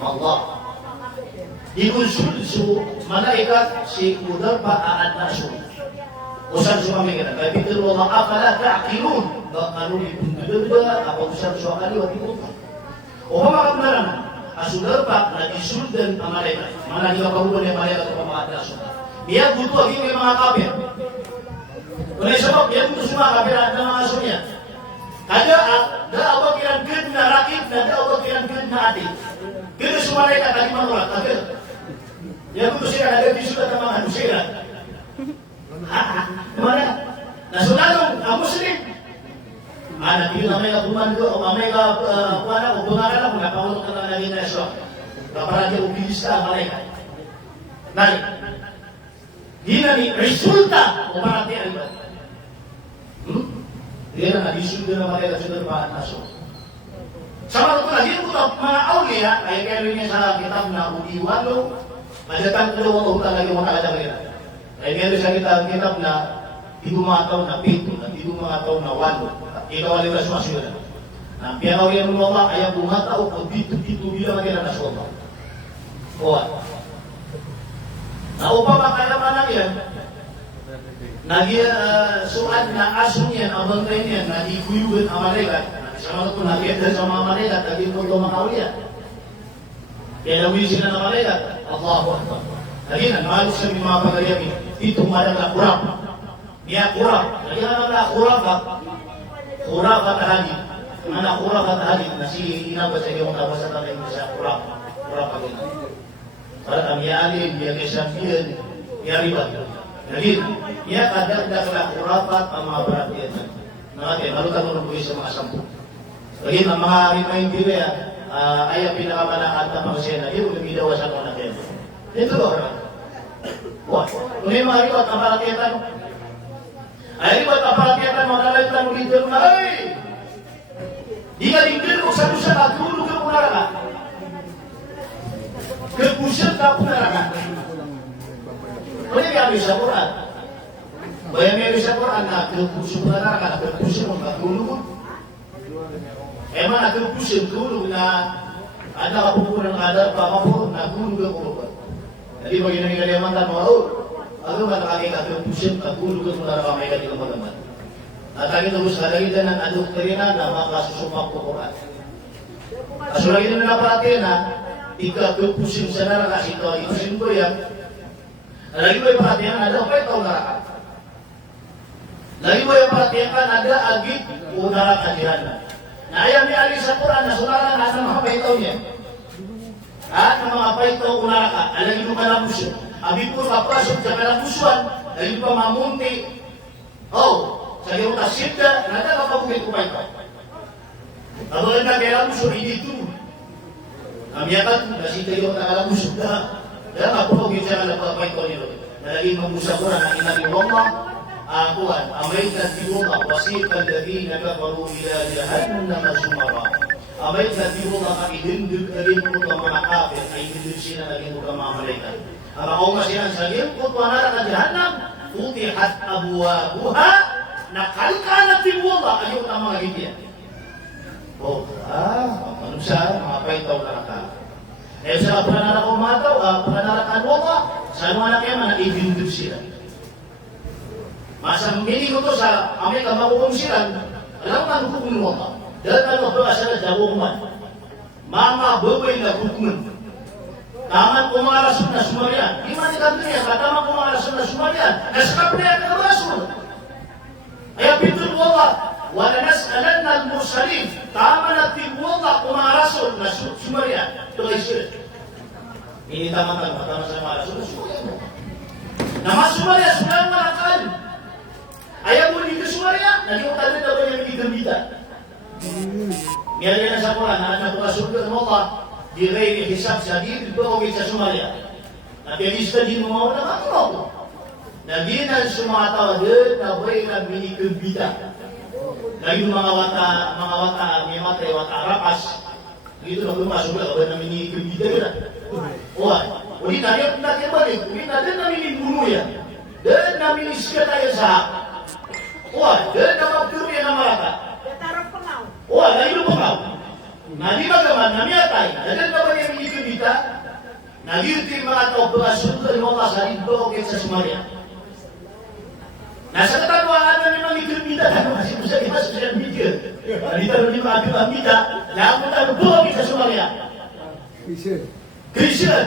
Allah. Ikunsulso, malaikat, si Udar pa'aan na asya. Usan sa kami kaya. Kaya bitin mo, makapala ka'akilun. Ano ipundudurda, ako usan sa kaliwa, ipundudurda. O mamakapnaran, asudar pa, nag-isuldan ang malaikat. Mga nagkakahuban yung malaikat o pamakat na asya. Biya buto, aging may mga kapir. Kung naisabak, yan buto sa mga kapir at mga asya niya. Ada awak kiran ged na rakib, ada awak kiran ged na ati. Kira sumalaikat tadi manulak, ada. Ya butuh sih ada di sudah sama manusia. Mana? Nah saudara, kamu sendiri. Anak itu namanya kumando, namanya kuana, hubungan lah, mengapa untuk kenal lagi nasional. Kapal dia ubisa malaikat. Nah, ini resulta umarati alibat. Dia na nabisyo din naman nila sa darbahan na so. Sama ko na, dito ko na mga aulia, ay kaya rin sa kitab na udiwalo, madatan ko na utang lagi mga kalagay na. Ay kaya rin sa kitab na idumataw na pito, na idumataw na walo, ikaw alin na sumasyo na. Na pianaw yan mo Allah, ay bumataw o dito bilang nila na sopa. Kuha. Na upang makayamanan yan, suat na aso niyan, abang kayo niyan, nagiguyugan ang malaikat. Sama ko nakita sa mga malaikat, naging ko ito makauliya. Kaya nawin sila ng malaikat, Allahu Akbar. Lagi na, namalok sa mga pagaliyamin, itong malang na kurap. Niya kurang. Jadi anak kurang kata hadis. Anak kurang kata hadis. Nasi ina baca yung kawasan kami sa kurang kami. Para kami alin, dia kesampian, dia riba. Jadi, dia kadang-kadang kurapat ang mga perhatian. Nakati, malutan mo nung sa mga sampu. Jadi, ang mga remind dito ay pinakamalakad na pangsena. Ito, lumidawa sa mga natin. Ito ba, orang? Wah, kung yung mga ribat ang parakitan, ay ribat ang parakitan, mga nalaitan mo dito na, ay! Di ka dinggil mo sa lusa na, tulog ka muna ka. Kepusin ka muna ka. Kaya may sa Quran. Kaya may sa Quran na kepusin muna ka, kepusin mo matulog. Emang kepusin tulog na ada kapupunan ada apa-apa na tulog ang kulog. Jadi bagi nang kalian tan mau, aku katakan kepusin tulog ang muna ka may kanila magaman. At ang ito gusto kita ng adoktrina na makasusumak ko Quran. Kasulagi na napatin na ika kepusin sa neraka ito, itusin ko yan. Lagi mo yung perhatian ada apa itu neraka. Lagi mo yung perhatian ada agit o neraka jihana. Nah ayam ni ali sa Quran na sunara na sa mga paitaw niya. At ng mga paitaw o neraka, alagi mo kalamusin. Abi po kapasok sa kalamusuan, lagi pa mamunti. Sa iyo tasita, nada ka pagumit ko paitaw. Kalau anda kalamusin, ini itu. Kami akan kasih tayo na kalamusin na. Dan aku mau bicara apa itu ni. Dari memusyawarah nak Nabi Allah, akuan amaitan diullah wasiqan ladina kafaru ila jahannam zumara. Amaitan diullah kaidin dukadin utama kafir aidin sina lagi utama malaikat. Ama Allah sinan sagil kutwana ka jahannam futihat abwabuha nakalkan diullah ayo utama lagi dia. Manusia apa itu neraka. Sa pananarak ko mataw, pananarakan mo ka, sa ano anak yan, ibindog sila. Masa mini ko to sa Amerika makukulong sila, alam ka hukumin mo ka. Dahil ano ba sa jawuman? Mama baway na hukuman. Taman kumarasun na sumarian. Di man ikanto niya, kataman kumarasun na sumarian. Naskap na yan na kumarasun. Kaya pintul mo ka, wala nas'alan na al-mursalin. Tama na tibuwa kumarasun na sumarian. Ito ay sila. Ini tama-tama sa mga rasul. Nama sumarya, sulang marakal. Ayaw mo dito sumarya, nalimutan na ba niya nagigambita? Ngayon na sa Quran, na rasul ng Allah, di rin hisab sa dito, ito sa sumarya. At yung lista din mo na makino. Na di na sumatawa din, na ba'y nagigambita. Lagi mga wata, may matay, wata rapas. Dito na pumasok na ba namin ni Kibida na? Ulit natin balik. Ulit natin namin ni Buno yan. Dan namin isya tayo sa dan napagturo yan ang maraka. Lagi lupangaw. Nadi magaman, namiatay. Dan na ba niya ni Kibida? Nagirti mga tao pagkasunod ng mga sarito o sa Sumaria. Nasa katapuan na naman ni Kibida na masih bisa kita social media. Dito rin yung mga Kibida. Lahat mo tayo buwag sa Somalia. Christian.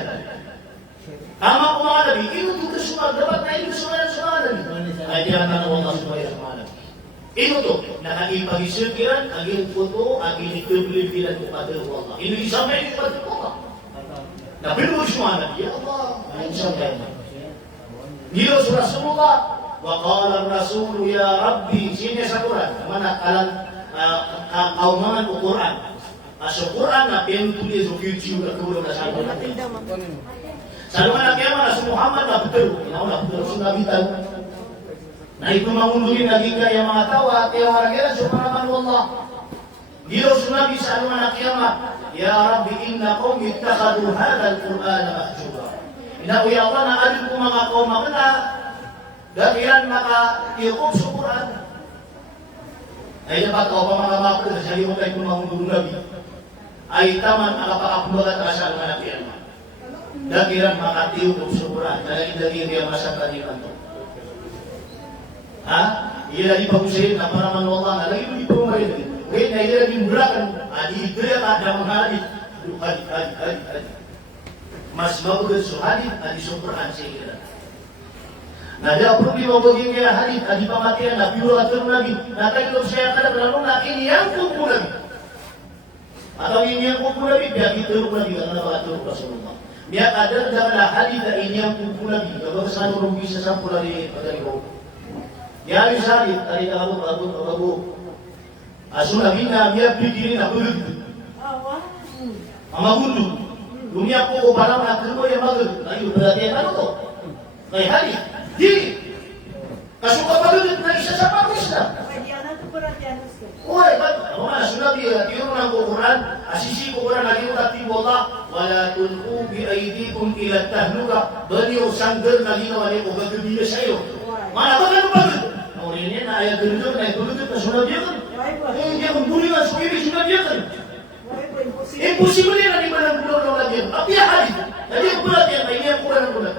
Tama ko mga nabi, inuto sa Somalia. Dapat na inuto sa Somalia. Ay, tinatang Allah sa Somalia. Inuto, nakakipag-isirkiran, aging puto, aging ikublibilan ko pa din Allah. Inuisang na ito pa din Allah. Nabinuwa sa Somalia. Ya Allah, ayun sa mga. Dilo sa Rasulullah, waqala Rasul ya Rabbi, sini sa Quran, mana kalang kaumangan o Quran. Sa Quran na pintulis o YouTube na tulong na sa natin. Sa mga nakiyama na sa Muhammad na betul. Na betul sa nabitan. Na ito mangundulin naging kaya mga tao at yung mga kaya subhanahu Allah. Dilo sa nabi sa mga nakiyama, Ya Rabbi inna qawm ittakhadu hadha al-Quran mahjura. Inawi Allah na alin ko mga kaum na dahil maka-iup sa Quran. Ay dapat kau pamangamapo sa sarili mo kayo kumahundong nabi. Ay taman ang kapakapunod at asal ng nakiyan. Dakiran makatiyo ng sukuran. Dahil ang masa kanilang to. Ila di pag-usayin na para manuwa nga. Lagi mo di pumarin. Ngayon na ila di mulakan. Adi ito yan at damang halit. Mas mabugan sa halit at isukuran sa ila. Nada problema bagi kaya hadith, adi pamatian na puro atur lagi. Natay lo saya kada berlalu na ini yang kumpul lagi. Atau ini yang kumpul lagi biar kita lagi karena atur Rasulullah. Biar ada dalam hadith ini yang kumpul lagi. Kalau kesana orang bisa sampul lagi pada itu. Ya hadith tadi Abu Asul lagi na biar berdiri na belut. Mama gundu. Dunia ko barang na kerbo yang bagus. Lagi berarti apa tu? Kayak hadith. Di kasuka palulit na isa sa pag-Islam. Oy, mana sudah dia tiru nang Quran, asisi Quran lagi udah tiba Allah, wala tulqu bi aydikum ila tahluka, beliau sangger lagi nawali ko gagawin sayo. Mana ba kan bagus? Orangnya na ayat gerundur na itu na sudah dia kan. Dia membuli kan suwi sudah dia kan. Impossible na di mana pulau lagi. Tapi hadis. Jadi bulat yang ini yang Quran bulat.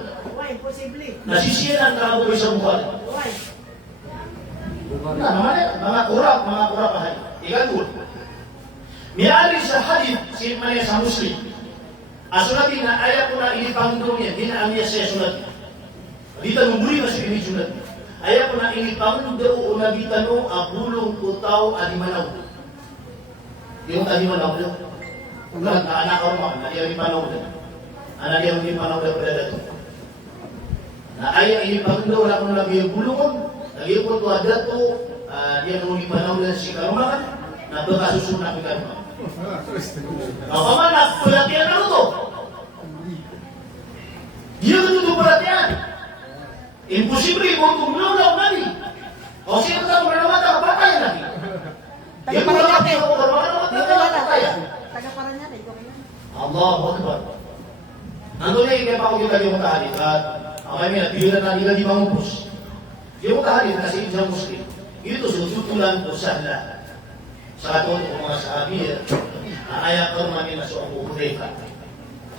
Nasisiyan ang kabo sa buwan. Nah, mga kurap ahal. Ikan pun. Miali sa hadith si Maya sa Muslim. Asulatin na ayat ko na ilipangdong yan. Dinaamya siya sulat. Dito membuli masih ini sulat. Ayat ko na ilipangdong o nabitano abulong kutaw alimanaw. Yung alimanaw doon. Anak ko naman, nadi ang ipanaw doon. Anak dia ang ipanaw doon pada dato. Na ayat ini pangdo wala ko lagi bulungon, lagi ko to ada to dia nang ipanaw dan si karumakan na pagkasusun na pikan. Apa man perhatian ano to? Dia itu perhatian. Impossible mo tumulong daw nani. O siya ta mata patay lagi. Dia perhatian ko mata patay. Taga-Paranaque ito kaya. Allahu Akbar. Nandun na yung pa ko kita yung tahalikat. Ang kami na na nila di mangupos. Yung tahalik na si isang Muslim, ito sututulan ko sahla. Sa aton o mga sahabi, ayaw ka naman na sa umuhuli ka.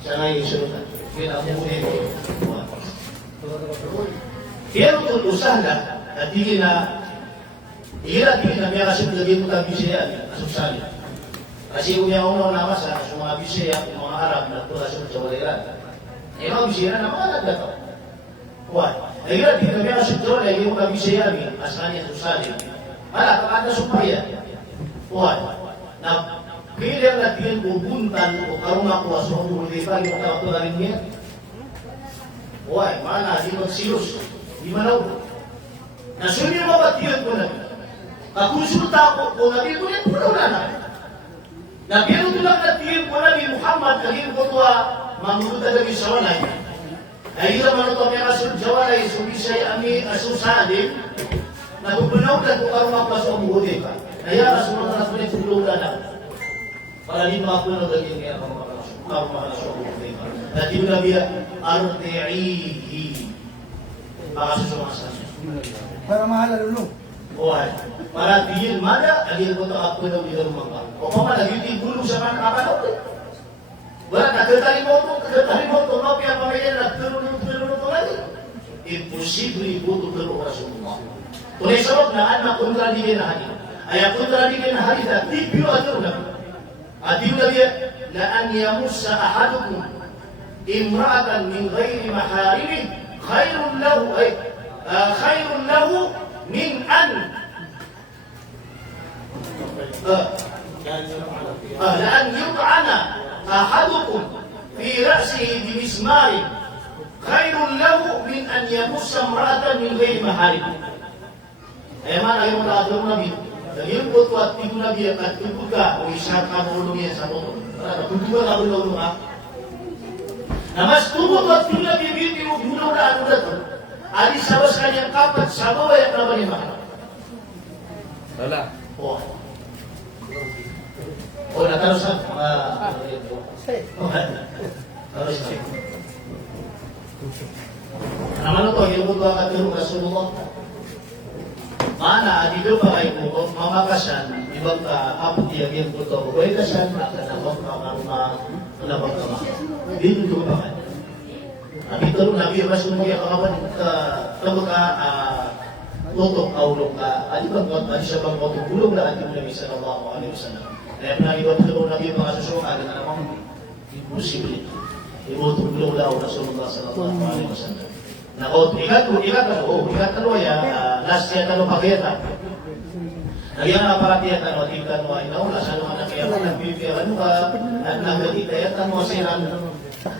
Siya nga yung isunutan. Yun ang umuhuli ko. Pero ito sahla, at hindi na may kasip lagi mo tabi siya, asupsali. Kasi kung yung una naman sa mga bisaya, mga Arab, na ito sa waliran. Eh, mga bisaya na mga nagdataw. Why? Akhirnya kita biar sejarah lagi muka bisa ni asalnya susah ni. Malah ada supaya. Why? Nah, bila latihan buntan o karuna ko aso mo di pa yung tawag na rin niya. Why? Mana di magsilos. Di manaw. Nasuni mo ba tiyan ko na? Kakonsulta ko kung nabi ko yan pula na. Nabiro ko lang latihan ko na ni Muhammad kahit ko to mamulot lagi sa walay. Akhirnya menurut Rasul Jawa lagi sumisay ami asusadim na bubunaw na kung karong mapaso ang buhuli pa. Kaya Rasulullah Rasulullah tulong na para di makapunaw lagi kaya karong mapaso ang buhuli pa. At yung nabi arti'ihi makasusumasan. Para mahal lulong. Why? Para diin mada agil ko to apunaw di rumah pa. O pa lagi di bulong sa kanakapanaw. Wala nagkatali mo ito, no, kaya pamilya nagtulong ito lagi. Imposible po ito pero Rasulullah. Tunay sabab na anak kontradigin na hadith. Ay kontradigin na hadith at di piyo ato na. At di na biya, la an yamussa ahadukum imra'atan min ghairi maharimin khairun lahu min an la an yut'ana أحدكم في رأسه بمسمار خير له من أن يمس امرأة من غير محارم. Eman ayo mengatakan Nabi. Jadi buat waktu itu Nabi akan tubuhkan, mengisahkan ulungnya satu. Tubuhkan apa ulung ah? Namas tubuh waktu Nabi itu bunuh dan udah tu. Adi sabas kalian kapat sabawa yang nama ni mana? Salah. Oh. Oh, terus terus naman ito, yung buto ang katirong Rasulullah. Mana, di ba ay mo, mamakasan, ibang kapot yung buto, huwag kasan, nakanabang ka. Dito ito ba kayo? Ito nabi Rasulullah yung kakapan, tawag ka, tutok, kaulong ka. Adi siya bang matutulong na ating Nabi sallallahu alaihi wasallam. Kaya pinag-iwan ko Nabi yung mga susunod, na namang imposible. Imutulong daw Rasulullah sallallahu alaihi wasallam. Nako, ikat ya, last year tano pakita. Nagyan na paratiyan tano, tingkan mo, inaula sa mga nakiyaman, nagbibiyaran mo ka, at nagatita, tano silang,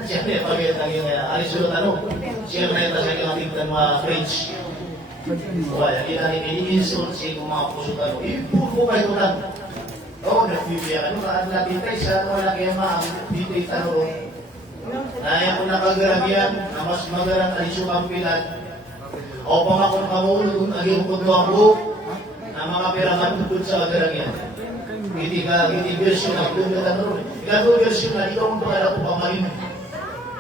siyempre, pakita yung alisulo tano, siyempre, sa yung tingkan mga fridge. Wala, ini-insult siya kung mga puso tano, ipuro kayo tano. Oo, nagbibiyaran mo ka, at natitay sa wala kaya mga, dito tano, na kung nakagarabiyan, na mas magarang alisyo kang pilat, o pamakon kamulong, naging kutlo ang buhok, na mga peraman tungkol sa kagarangyan. Hindi version na kung natanong. Ikaw version na ikaw kung pakala ko pamarin.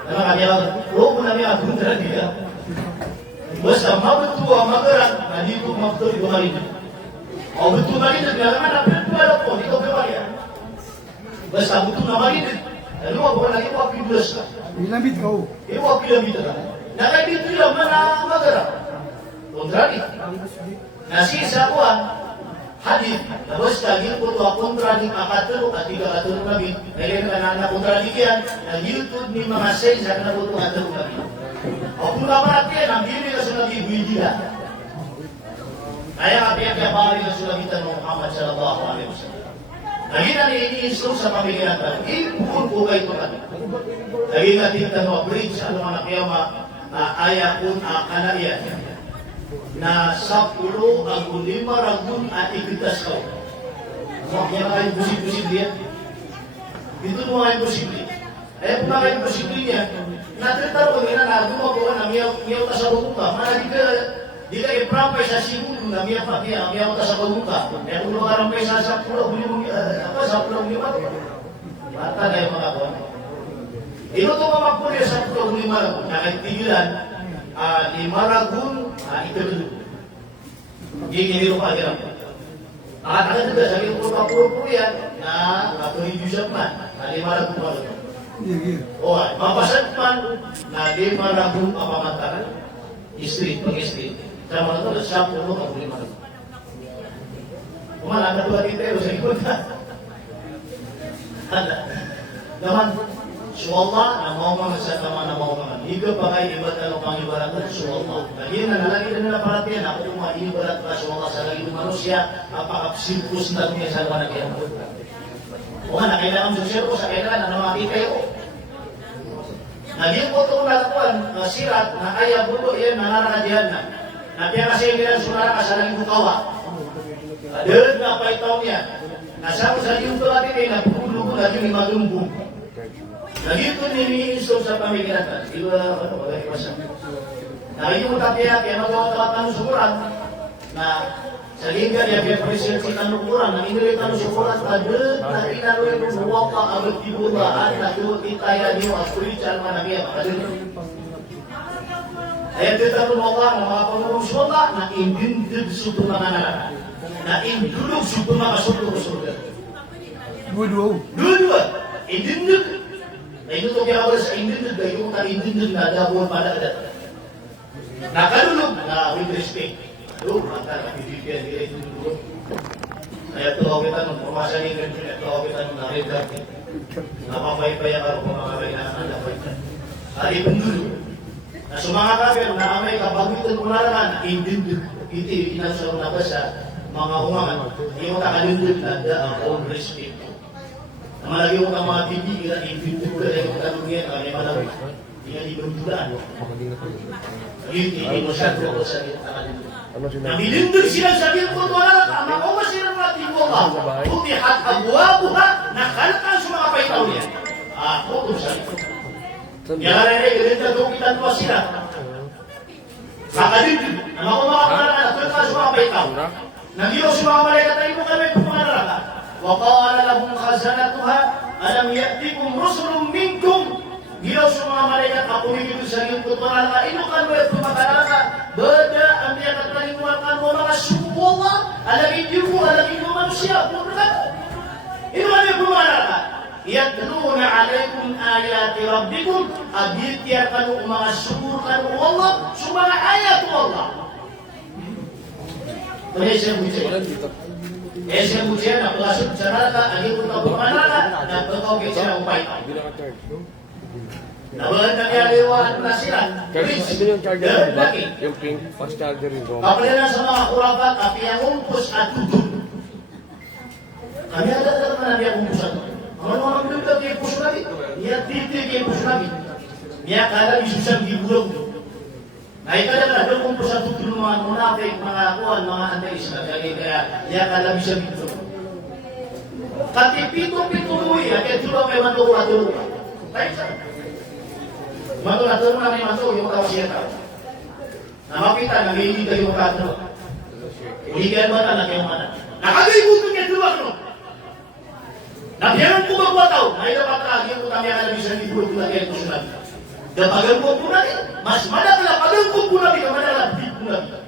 Ano kami ako, huwag mo namin ako na niya. Basta mabuto ang magarang, na dito mabuto ito marin. O buto marin, naman na pinagpala ko, ikaw pamarin. Basta buto na marin. Ano mo, bukan lagi wak pibulas ka. Ilambit ka, oh. Wak pilambit ka. Nakabito lang man na magarang. Kontrari. Nasisa ko hadith na basta gilpo to kontra ni akatulog at ikakatulog namin dahil na kontradikian na YouTube ni mga says sa kanabuto at tulog namin. O kung naparatyan, ang bili na sa nabibigila. Kaya nga kaya bari na sulagitan ng Muhammad sallallahu alaihi wasallam. Naging na ini-instruct sa pamilya natin, ipukul po kayo kami. Naging natin tanong, bridge, ano nga nakiyama, ayakun kanariyan. Na 10 ang 5 ragun at ikitas ko. Kaya kayo posible yan. Dito mo kayo posible. Eh kung kayo posible yan, natrita ko nga na gumawa na miyaw ta sa bumunga. Mana di ka iprampay sa segundo na miyaw ta sa bumunga. Eh kung nakarampay sa 10, 10 bata kayo mga ko. Ito ito mamagpuli sa 10, 5 ragun. Nakatigilan 5 ragun itu dulu. Gini rumah dia. Ada juga saya rumah puluh ya. Nah, atau di Jepang. Ada marah pun. Oh, mapasan man. Nadi marah pun apa mantan istri, pengistri. Sama itu siap dulu nggak boleh marah. Kemana ada 2 kita harus ikut. Ada. Naman Suwallah na mau mga sa tama na mau mga. Ika pa kayo iba't ano pang ibarat na suwallah. Lagi na nalagi na nila paratiyan. Ako kung maibarat ka suwallah sa lagi ng manusia, apakapsirkus na niya sa mga nagyan. O nga, nakailangan sa sirkus, sa kailangan na namati kayo. Naging po ito natapuan, sirat, na ayaw buto, yan, nananakadihan na. Nabiya kasi yung ilan sumara ka sa lagi ng kawa. Aderd na pa itaw niya. Nasa ko sa liyong tulati kayo, napupulo ko na yung imalumbong. Lagi ito nini-install sa pamilya natin. Di ba, ano, magkakipasa. Nakikita mo tapiya, kaya magawa-gawa tanong sumuran na sa lingga niya, kaya present si tanong kurang, na inulit tanong sumuran, na inaluin mo buwak pa, agad tibulaan, na tuwag itaya niyo, at kulitan managyan, Kaya dito mo ka, na mga pangulong suwala, na indindid suto mga nalaman, na indulog suto mga suto-suto. Dua-dua, indindid. Na ito kaya wala sa indindid, dahil yung indindid na dabuan pala agad. Nakalulog na with respect. Doon, mata na bibigyan nila ito dulu. Kaya ito ako kita nung pumasa ni Gretchen, ito ako kita nung nakikat. Napapaypayan ka rin mga kailangan na dapat. At ibang dulu. Na sumanga kapir, na amay kapag ito kumalaman, indindid. Iti, inasal na ba sa mga umangan. Hindi mo nakalindid na the own respect. Malagi mo kang mga bibi, indindid ka rin yung tanongin, kami malawin. Hindi ibang Hindi mo siya ko sa nabilindol sila sa bilko to alam ka, makuha sila ng ating buka. Butihat abuha-buha, nakalatan sa mga paitaw niya. Ako kung saan. Yan ay ganito dukitan mo sila. Kakalindol, na makuha ka na nakalatan sa mga paitaw. Nagiyaw sa mga malaikat ay mo kami pumanaraka. Waqala lahum khazanatuha, alam ya'tikum rusulun minkum. Gilaw sa mga malaikat, ako higit sa iyong tutunan ka, inukan mo at tumatalaka, bada ang tiyak at nalimuakan mo mga subuwa, alagin niyo mo, alagin mo manusia, purka. Inukan mo pumalaka, yatluna alaikum ayati rabbikum, abitiyakan mo mga subukan mo Allah, sa mga ayat mo Allah. Kaya siyang butya. Kaya siyang butya, napalasot sa nalaka, agin mo na pumalaka, nagpagkawin siya ng upay. Nabahan na niya liwan na sila. Ito yung charger, diba? Laki. Yung pink, fast charger yung goma. Kapaliran sa mga kurafat, api ang umpos at tutun. Kami ada naman na niya umpos at tutun. Ang mga magdagdag yung umpos namin, niya titig yung umpos namin. Niya kala isusan gibulong. Naikala ka, doon umpos at tutun mga munafik, mga kuhan, mga anti-islam. Kaya niya kala bisa gibulong. Katipito-pito luwi, kaya tulo may manto ko atulong. Tayo sa manto na tulong na may manto, yung tao siya tao. Namapitan, nag-iinita yung kato. Uligan mo na, nagyang mana. Nakagaybuto niya tulong no. Nabiyanan ko magwataw, nahilapat na, yung kami ang alabisan ni Buro, kaya ito sinabi. Dapagan ko po natin, mas madakla, pagang ko po natin, kamadalabit po natin.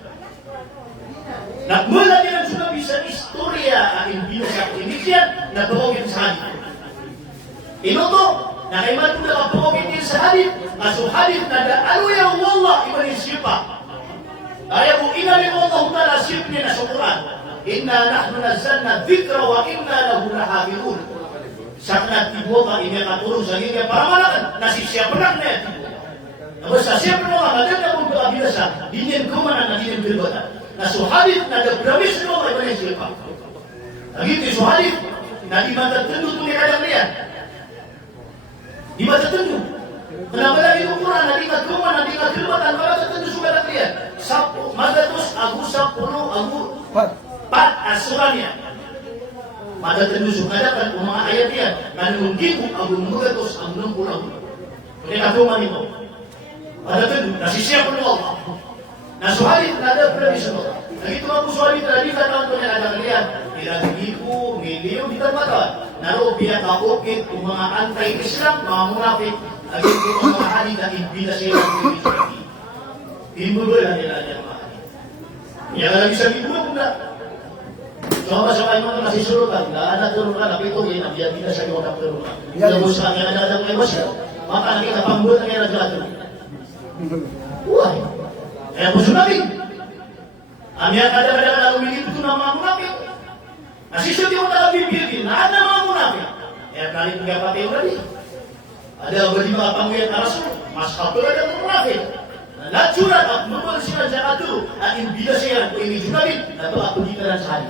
Nagmula din ang sunabi sa istorya ang imbino sa Initian na pumogin sa hadith. Inoto, na kay matong nakapumogin din sa hadith, aso hadith na daalo yung wallah iba ni sipa. Kaya kung inalim Allah ta'ala sip niya na sa Quran, inna nahnu nazzalna dhikra wa inna lahu lahafidun. Sakna tibuka ini katulong sa inyo para malakan na siya penak na yan. Basta siya penak, maganda kung kabilasa, dinyan kumanan na dinyan bilbatan. Na suhadith na nagbramis mo ay wala siya. Nagiti suhadith na di matatunod ito ni kadang riyan. Di matatunod. Kenapa lagi ukuran na di magkuman, na di magkilbatan, matatunod sa kadang riyan. Madatos agu 10 agu 4 asurannya. Matatunod sa kadang kung mga ayat yan. Nanunggin kung agu madatos agu 60 agu. Kaya kaguman ito. Matatunod, nasisiya po ng Allah. Nah suhadith na ada premis Allah. Lagi tu aku suhadith tadi kata untuk yang ada kalian. Tidak begitu, milieu di tempat. Naruh pihak kakukit, mga anti-Islam, mga munafik. Lagi itu mga hadith dan ibila sila ini suhadith. Imbubula nila yang mga hadith. Yang lagi sa ibulo pula. Coba sa kayo mga nasisurutan. Na anak turunan, tapi ito yan, biar tidak sa iyo turunan. Lalu sa akin ada may wasya. Maka nakita pangbulat ang yan naglato. Wah. Kaya po sunabi. Kami ang kadang-kadang na umilip ito ng mga munafik. Nasisod yung talabibigin na ada mga munafik. Kaya kalit nga pati yung nabi. Ada bagi mga panguyan na rasul. Mas kapulad ang munafik. Natural at nubal sila sa kato. At imbila siya kung ini sunabi. Nato ako dito na sa hari.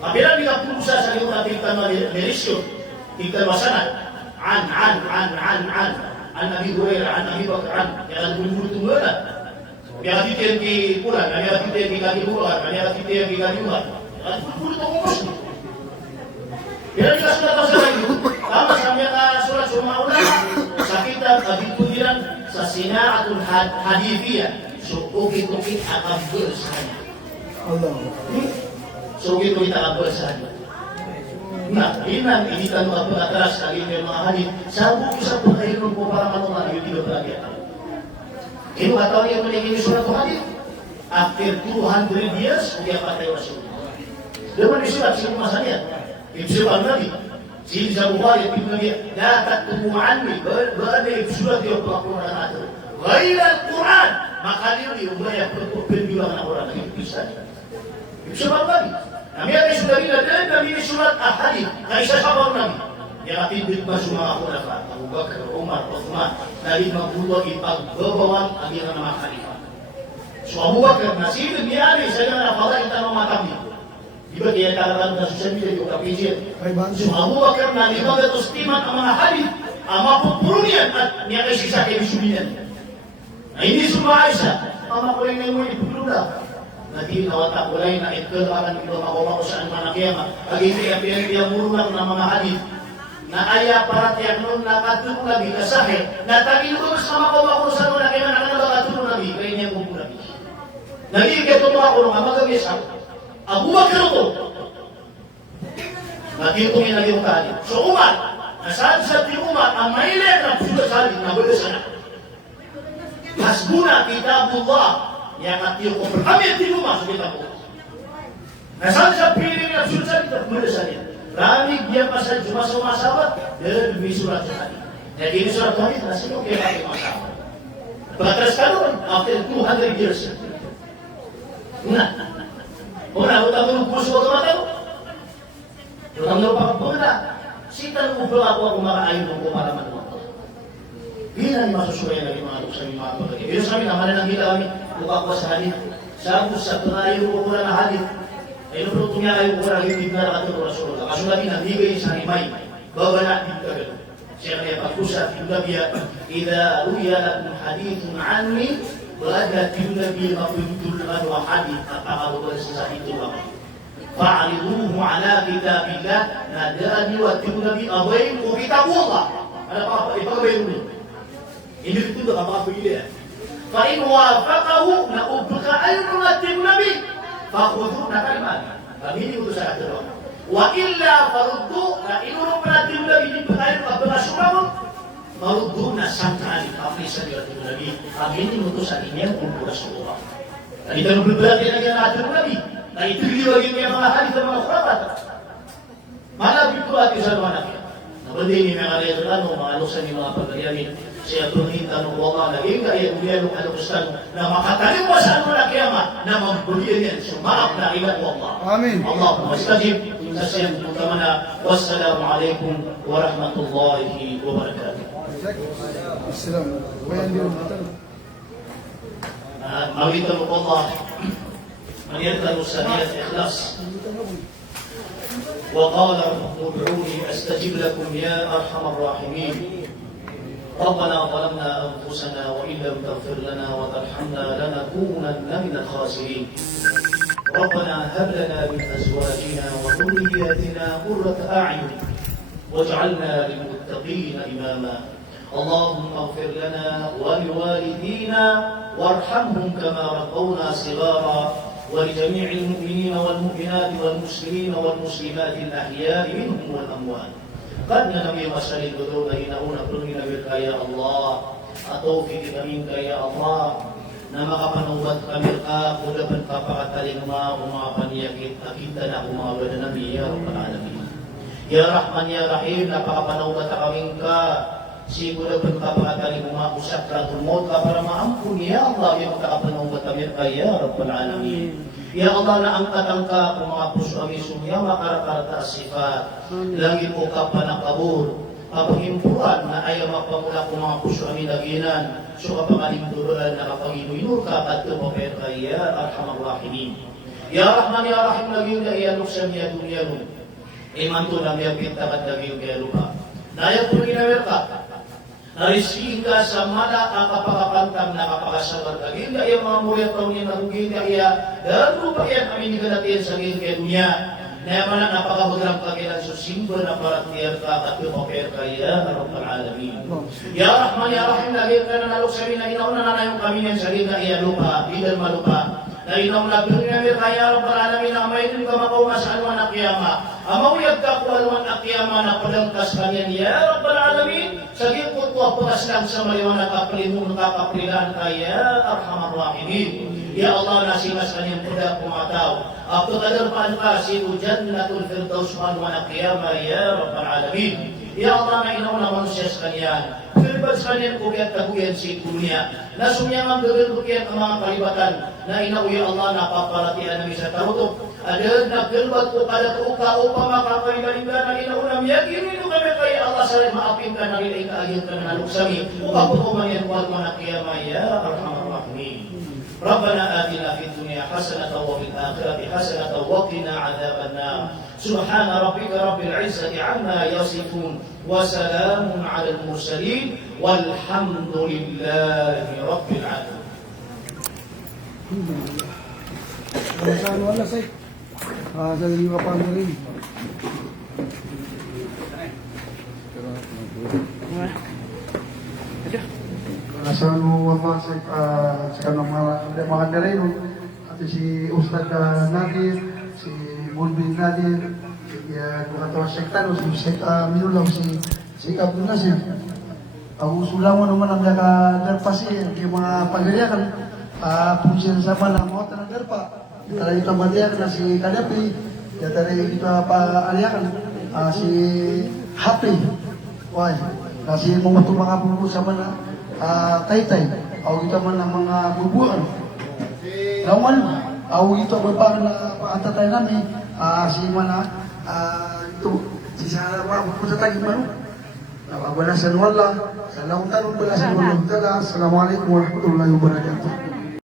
Kapilang nikapusa sa iyong ating merisyo. Tingkan wasanan. An Nabi Hurairah, an Nabi Bakar, yang berbulu tunggalan. Yang hati yang di pulang, yang hati yang di kaki luar, yang hati yang di kaki luar. Yang berbulu tunggalan. Bila kita sudah tahu lagi, sama sampai ke surat Surah Ulama, sakitan kebikiran sasinaatul hadithiyah, sukukit-ukit akan bersahaya. Allah. Sukukit-ukit akan bersahaya. Nah, inan ini tanong ako atras lagi may mga hadith. Sabu ko sa pagkainom ko para manungan yung tidak berlagi. Ino katawa yung meniging surat hadith. After 200 years, dia patay Rasulullah. Depan disurat sila masanya. Ibsurat Nabi. Sini sa Bukhari, Ibn Nabi, dapat tumuanmi. Berada ibsurat yung pelakunan ato. Gaya Al-Quran. Maka dia ubaya perbilangan orang lagi bisa. Ibsurat Nabi. Kami ada sudah bila dan kami surat Al-Hadid. Kaisa sabar Nabi. Yang atibit masuk mga khulafa. Abu Bakar, Umar, Uthman. Dari magbuwa ipagbabawang ang iyang mga khalifah. So Abu Bakar, nasibig niya ali sa mga napala kita mga kami. Di ba kaya kalaban na susah nila yung kapijir. So Abu Bakar na limagatos timan ang mga hadith. Ang mapupurunian at niya kay sisa kay bisuminan. Na hindi sumaisa. Ang makuling na yung ipulula. Nadi nawatak walay na itkal akan ito makuha ko saan man nakiyama. Pag-ibig ang pinagpiyamurungan ng mga hadith na aya para tiyak nun nakatulong nabi kasahe na tagilubos na makuha ko saan man nakiyama na nakatulong nabi kaya niya kung nabi. Nagiging katutuwa ako nung amagabis ako. Abu Bakar ko. Natitong yung naging hadith. So Umar, nasaan sa Umar ang mailan na puso sa hadith na wala sana. Hasbuna kitabullah. Yang hati ko kami di rumah kita po. Nasaan sa piling na sulat kita mula sa niya. Ramig dia pasal cuma sama sahabat dan demi surat tadi. Jadi ini surat tadi nasi ko kaya pakai masalah. Batas kalon after 200 years. Nah, orang utang dulu kursus waktu mata tu. Utang dulu pakai bola. Sitan ubel aku maka ayu ko para manusia. Hindi na masusuray na mga anak sa mga pagkakit. Pero sa amin, naman na kita kami, mukha ko sa halip. Sabi sa tunayo ko muna na halip. Ay nung niya kayo ko na hindi na nakaturo na sunod. Kasunod din, nabigay sa himay. Baba na, hindi ka gano'n. Siya kaya pag-usap, yung nabiya, Ida uya lakum hadithun anni, wala yung nabiya mapintulman wa hadith, napakalugan sa ito lang. Fa'aliduhu ala kitabillah, nadarani wa yung nabiya, awayin ko kitabullah. Ano pa, ipagabayin mo. Hindi ito na kapakapagili yan. Fa'in wafakahu na ubka ayun ng ating nabi. Fa'khudu na kaliman. Pamili ko ito sa katulong. Wa illa faruddu na inurong pa natin nabi hindi pa tayo kapagasukaw. Faruddu na sangkaan kapisa ng ating nabi. Pamili mo ito sa inyong kapagasukaw. Ganito nung biblati na yan natin nabi. Na ituliwagin niya mga halit ng mga kurabat. Malapit ko ating sa mga nabi. Nakundi ni mga retorano, mga alusan ni mga pagkaliyamin. Siya tunita ng wala na inga yung biyano alusan na makatalim mo sa ano na kiyama na magbuliyan yan. Sumaap na ilan Allah. Amin. Allahumma istajib. Nasiyam mutamana. Wassalamu alaikum warahmatullahi wabarakatuh. Islam. Kaya hindi rin matal. Mawita mo Allah. Maniyatan sa niyat ikhlas. وقال ادعوني استجب لكم يا ارحم الراحمين ربنا ظلمنا انفسنا وان لم تغفر لنا وترحمنا لنكونن من الخاسرين ربنا هب لنا من ازواجنا وذرياتنا قرة اعين واجعلنا للمتقين اماما اللهم اغفر لنا ولوالدينا وارحمهم كما ربونا صغارا ولجميع المؤمنين والمؤمنات والمسلمين والمسلمات الأحياء منهم والأموات قد نبي مسأل الدور هنا كلنا بك يا الله أتوفيق منك يا الله nama kapanubat kami ka kudapan kapakataling umapanyakit nakita na umawala na nabi ya Rabbal Alamin ya Rahman ya Rahim napakapanubat kami ka si kudapan kapakataling umakusak ka tumot ka para maampun ya Allah ya makapanubat kami ka ya Rabbal Alamin ya Allah na angkat angka mga puso kami sumya makarakarta sifat lagi mo ka panakabur kapahimpuan na ayaw magpamula kung mga puso kami laginan so kapakalimturuan na kapaginuinur ka at tumapet ka ya Arhamar Rahimin ya Rahman ya Rahim laging na iyanok sa miya dunya nun iman to na miya pinta kat laging kaya lupa nayak po ginawir ka nariskin ka sa mala ang kapakapantang nakapakasabar laging na iyang mga mulyat taon niya nahugin ka iya dahil rupa yan amin nigalatiyan sa gilin kaya dunya Naya napakahudram kagilan susimbo na paratiyar ka at tumaper ka ya Rabbal Alamin. Ya Rahman ya Rahim lagi ka na nalok sabi na inauna na yung kami niyan sa gina iya lupa, idan malupa. Na inaw na pinamir ka ya Rabbal Alamin na may din ka makauma sa alwan na kiyama. Amawiyag ka po alwan na kiyama na palangkas kanyan ya Rabbal Alamin. Sa gilpot ko apunas lang sa maliwan na kaprimun kakaprilan ka ya Arhamar Rahimin. Ya Allah nasimas kanyang puda pumataw. Ako tadarpaan ka sibu jannatul firdaus man wa qiyama ya Rabbal Alamin. Ya Allah na inauna manusia sa kanyan. Pilbad sa kanyan kukyat kaguyan si dunia. Na sumyamang gagawin kukyat ang mga kalibatan. Na inauya Allah napaparatian namin sa tarutok. Adad na pilbad ko kada tuuka upang makakaibaling ka na inauna miyagin ito kami kaya Allah sa rin maapin ka na rin ay kaagin ka na naluksami. Upang po kumanyan kuwag man qiyama ya Arhamar Rahimin. ربنا آتنا في الدنيا حسنة وفي الآخرة حسنة وقنا عذاب النار سبحان ربك رب العزة عما يصفون وسلام على المرسلين والحمد لله رب العالمين. Saan wala say? Sa lima pa rin. Asalamu alaikum sa kanong mga dareno at si Ustad Nadir, si Mulbin Nadir, si Kukato Sektano, si Sheikh Minulaw, si Abdul Nasir. Ang usulang mo naman ang nakadarpasi, yung mga pagariakan, punsya na sama na mga tanadarpa. Tara ito matiyak na si Kadapi, tara ito paaliakan, si Happy. Why? Kasi mga bubo sama na taytay, aw ito man ang mga bubuan. Lawan, aw ito ang parang nakapatatay namin, si mana, ito, si Sarah, pupunta tayo man. Nakabalasan wala. Sa laong tanong balasan wala. Assalamualaikum warahmatullahi wabarakatuh.